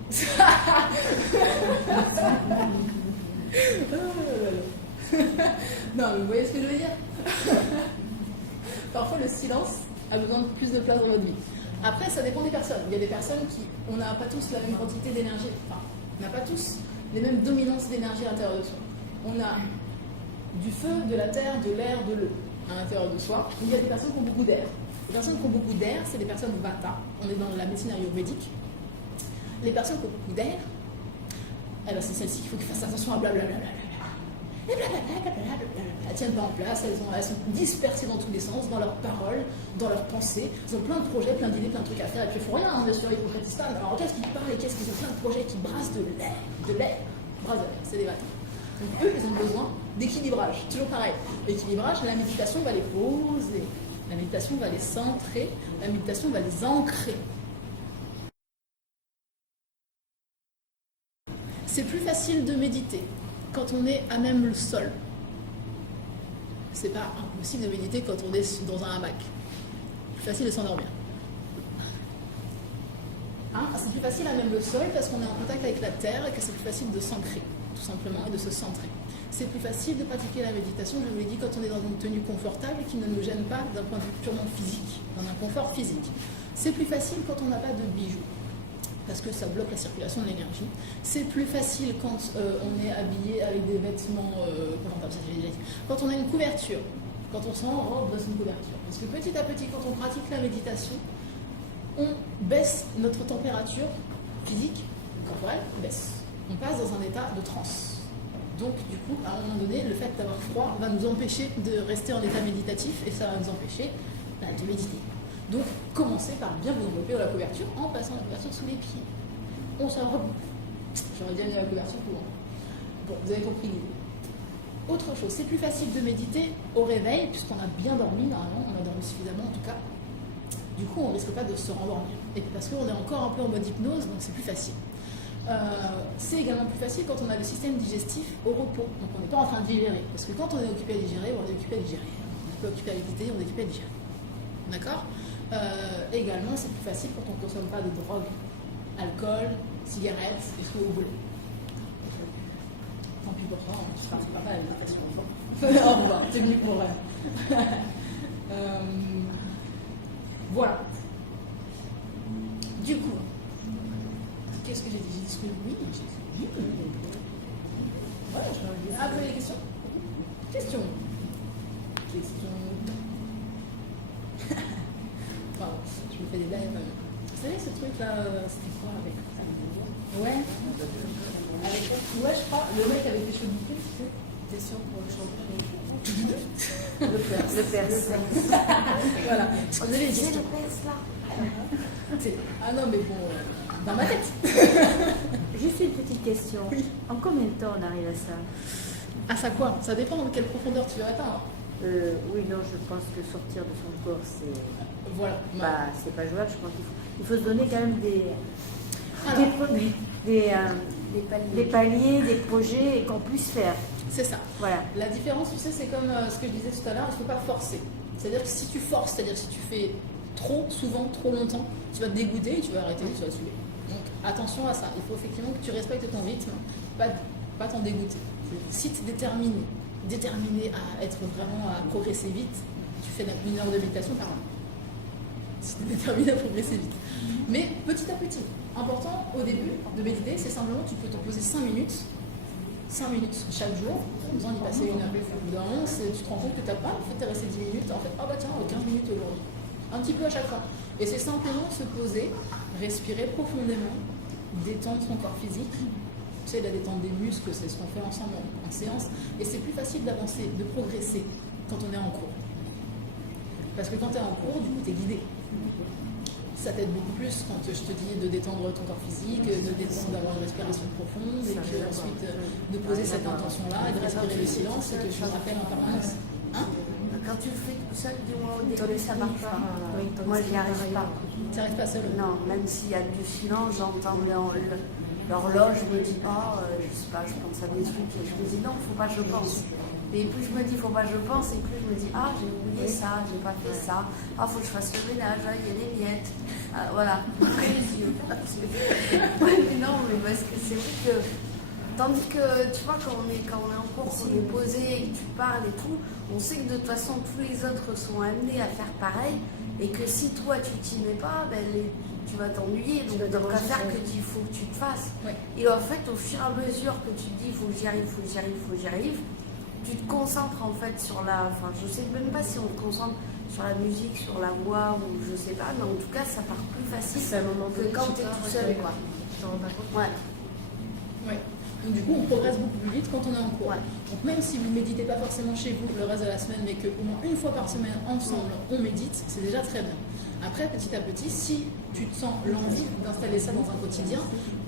Non, mais vous voyez ce que je veux dire? Parfois le silence a besoin de plus de place dans votre vie. Après, ça dépend des personnes. Il y a des personnes qui, on n'a pas tous la même quantité d'énergie, enfin, on n'a pas tous les mêmes dominances d'énergie à l'intérieur de soi. On a du feu, de la terre, de l'air, de l'eau à l'intérieur de soi. Il y a des personnes qui ont beaucoup d'air. Les personnes qui ont beaucoup d'air, c'est des personnes Vata. On est dans la médecine ayurvédique. Les personnes qui ont beaucoup d'air, eh ben c'est celles-ci qu'il faut qu'ils fassent attention à blablabla. Et blablabla, elles tiennent pas en place, elles sont dispersées dans tous les sens, dans leurs paroles, dans leurs pensées. Ils ont plein de projets, plein d'idées, plein de trucs à faire, et puis ils font rien, bien sûr, ils concrétisent pas. Alors qu'est-ce qu'ils parlent et qu'est-ce qu'ils ont plein de projets qui brassent de l'air, brassent de l'air, c'est des Vata. Donc eux, ils ont besoin d'équilibrage, toujours pareil. L'équilibrage, la méditation va les poser, la méditation va les centrer, la méditation va les ancrer. C'est plus facile de méditer quand on est à même le sol. C'est pas impossible de méditer quand on est dans un hamac. Plus facile de s'endormir. Hein? C'est plus facile à même le sol parce qu'on est en contact avec la terre et que c'est plus facile de s'ancrer, tout simplement, et de se centrer. C'est plus facile de pratiquer la méditation, je vous l'ai dit, quand on est dans une tenue confortable et qui ne nous gêne pas d'un point de vue purement physique, dans un confort physique. C'est plus facile quand on n'a pas de bijoux, parce que ça bloque la circulation de l'énergie. C'est plus facile quand on est habillé avec des vêtements confortables, ça j'ai déjà dit. Quand on a une couverture, quand on s'enrobe dans une couverture. Parce que petit à petit, quand on pratique la méditation, on baisse notre température physique, corporelle, baisse. On passe dans un état de transe. Donc, du coup, à un moment donné, le fait d'avoir froid va nous empêcher de rester en état méditatif et ça va nous empêcher de méditer. Donc, commencez par bien vous envelopper dans la couverture en passant la couverture sous les pieds. On s'enrobe. J'aurais bien mis la couverture pour moi. Bon, vous avez compris l'idée. Autre chose, c'est plus facile de méditer au réveil, puisqu'on a bien dormi, normalement, on a dormi suffisamment en tout cas. Du coup, on ne risque pas de se rendormir. Et parce qu'on est encore un peu en mode hypnose, donc c'est plus facile. C'est également plus facile quand on a le système digestif au repos. Donc on n'est pas en train de digérer. Parce que quand on est occupé à digérer, on est occupé à digérer. On est pas occupé à méditer, on est occupé à digérer. D'accord? Également, c'est plus facile quand on ne consomme pas de drogue, alcool, cigarettes, et ce que vous voulez. Tant pis pour ça, je ne participerai pas à la méditation. Au revoir, c'est venu pour rien. Voilà. Du coup, qu'est-ce que j'ai dit? J'ai dit ce que oui, j'ai dit. Ouais, je vais regarder. Ah, vous avez des questions? Questions. Pardon, je me fais des blagues. Vous savez, ce truc-là, c'était quoi avec ça? Ouais. Avec, ouais, je crois, le mec avec les cheveux bouclés, tu sais. Question pour le champion. Le perse. Voilà. Est-ce que vous avez des questions? le perse là. Ah non, mais bon, dans ma tête. Juste une petite question. Oui. En combien de temps on arrive à ça? À ça quoi? Ça dépend de quelle profondeur tu veux atteindre. Oui, non, je pense que sortir de son corps, c'est Voilà. c'est pas jouable. Je pense qu'il faut se donner quand même Alors, des paliers, des projets qu'on puisse faire. c'est ça. Voilà. La différence, tu sais, c'est comme ce que je disais tout à l'heure, il ne faut pas forcer. C'est-à-dire que si tu forces, c'est-à-dire si tu fais trop souvent, trop longtemps, tu vas te dégoûter et tu vas arrêter, tu vas te saouler. Donc attention à ça, il faut effectivement que tu respectes ton rythme, pas t'en dégoûter. Si tu es déterminé à être vraiment, à progresser vite, tu fais 1 heure de méditation par an. Si tu es déterminé à progresser vite. Mais petit à petit, important au début de méditer, c'est simplement tu peux t'en poser 5 minutes chaque jour, pas besoin d'y passer 1 heure. Au bout d'un moment, tu te rends compte que tu n'as pas, en fait, tu es resté 10 minutes, en fait, ah bah tiens, 15 minutes aujourd'hui. Un petit peu à chaque fois. Et c'est simplement se poser, respirer profondément, détendre son corps physique. Tu sais, la détente des muscles, c'est ce qu'on fait ensemble en séance. Et c'est plus facile d'avancer, de progresser quand on est en cours. Parce que quand tu es en cours, du coup, tu es guidé. Ça t'aide beaucoup plus quand je te dis de détendre ton corps physique, de détendre, d'avoir une respiration profonde, et puis ensuite de poser cette intention-là, et de respirer le silence, et que je me rappelle en permanence. Hein? Quand tu le fais tout seul, du moins au Tony, début, ça marche pas. Oui, Moi, je n'y arrive pas. Tu n'arrives pas seul. Non, même s'il y a du silence, j'entends l'horloge me dit je sais pas, je pense à des trucs et je me dis non, faut pas que je pense. Et plus je me dis faut pas que je pense et plus je me dis j'ai oublié ça, j'ai pas fait ça, faut que je fasse le ménage, il y a des miettes, voilà, ouvrez les yeux. Ouais, mais non, mais parce que c'est vrai que tandis que tu vois quand on est en cours, on est posé et que tu parles et tout, on sait que de toute façon tous les autres sont amenés à faire pareil et que si toi tu t'y mets pas, tu vas t'ennuyer, donc tu vas faire qu'il faut que tu te fasses. Ouais. Et en fait, au fur et à mesure que tu te dis, il faut que j'y arrive, faut que j'y arrive, faut que j'y arrive, tu te concentres en fait sur je sais même pas si on te concentre sur la musique, sur la voix ou je sais pas, mais en tout cas, ça part plus facile C'est un moment que quand tu es tout seul, quoi. Tu t'en rends pas compte. Ouais. Ouais. Donc du coup, on progresse beaucoup plus vite quand on est en cours. Ouais. Donc même si vous ne méditez pas forcément chez vous le reste de la semaine, mais qu'au moins une fois par semaine, ensemble, on médite, c'est déjà très bien. Après, petit à petit, si tu te sens l'envie d'installer ça dans un quotidien,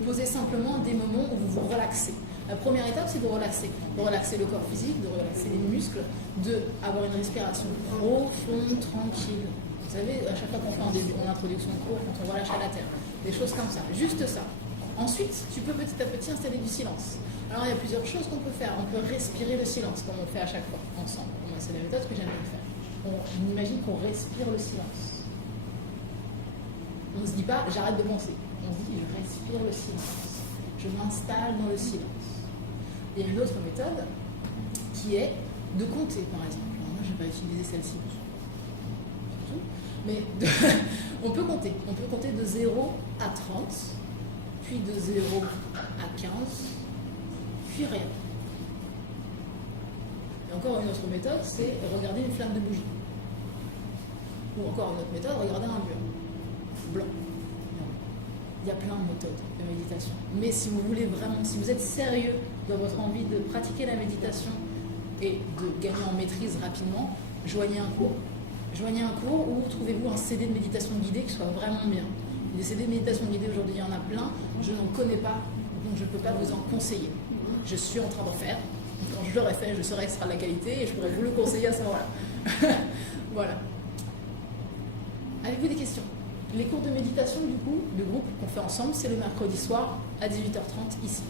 posez simplement des moments où vous vous relaxez. La première étape, c'est de relaxer le corps physique, de relaxer les muscles, d'avoir une respiration profonde, tranquille. Vous savez, à chaque fois qu'on fait en introduction de cours, quand on relâche à la terre, des choses comme ça, juste ça. Ensuite, tu peux petit à petit installer du silence. Alors, il y a plusieurs choses qu'on peut faire. On peut respirer le silence, comme on le fait à chaque fois, ensemble. Moi, c'est la méthode que j'aime bien faire. On imagine qu'on respire le silence. On ne se dit pas, j'arrête de penser. On se dit, je respire le silence. Je m'installe dans le silence. Il y a une autre méthode qui est de compter, par exemple. Alors, moi, je ne vais pas utiliser celle-ci. Mais on peut compter. On peut compter de 0 à 30, puis de 0 à 15, puis rien. Et encore une autre méthode, c'est regarder une flamme de bougie. Ou encore une autre méthode, regarder un mur blanc. Il y a plein de méthodes de méditation. Mais si vous voulez vraiment, si vous êtes sérieux dans votre envie de pratiquer la méditation et de gagner en maîtrise rapidement, joignez un cours. Joignez un cours ou trouvez-vous un CD de méditation guidée qui soit vraiment bien. Les CD de méditation guidée, aujourd'hui, il y en a plein. Je n'en connais pas, donc je ne peux pas vous en conseiller. Je suis en train d'en faire. Quand je l'aurai fait, je saurai que ce sera de la qualité et je pourrai vous le conseiller à ce moment-là. Voilà. Avez-vous des questions? Les cours de méditation, du coup, de groupe qu'on fait ensemble, c'est le mercredi soir à 18h30 ici.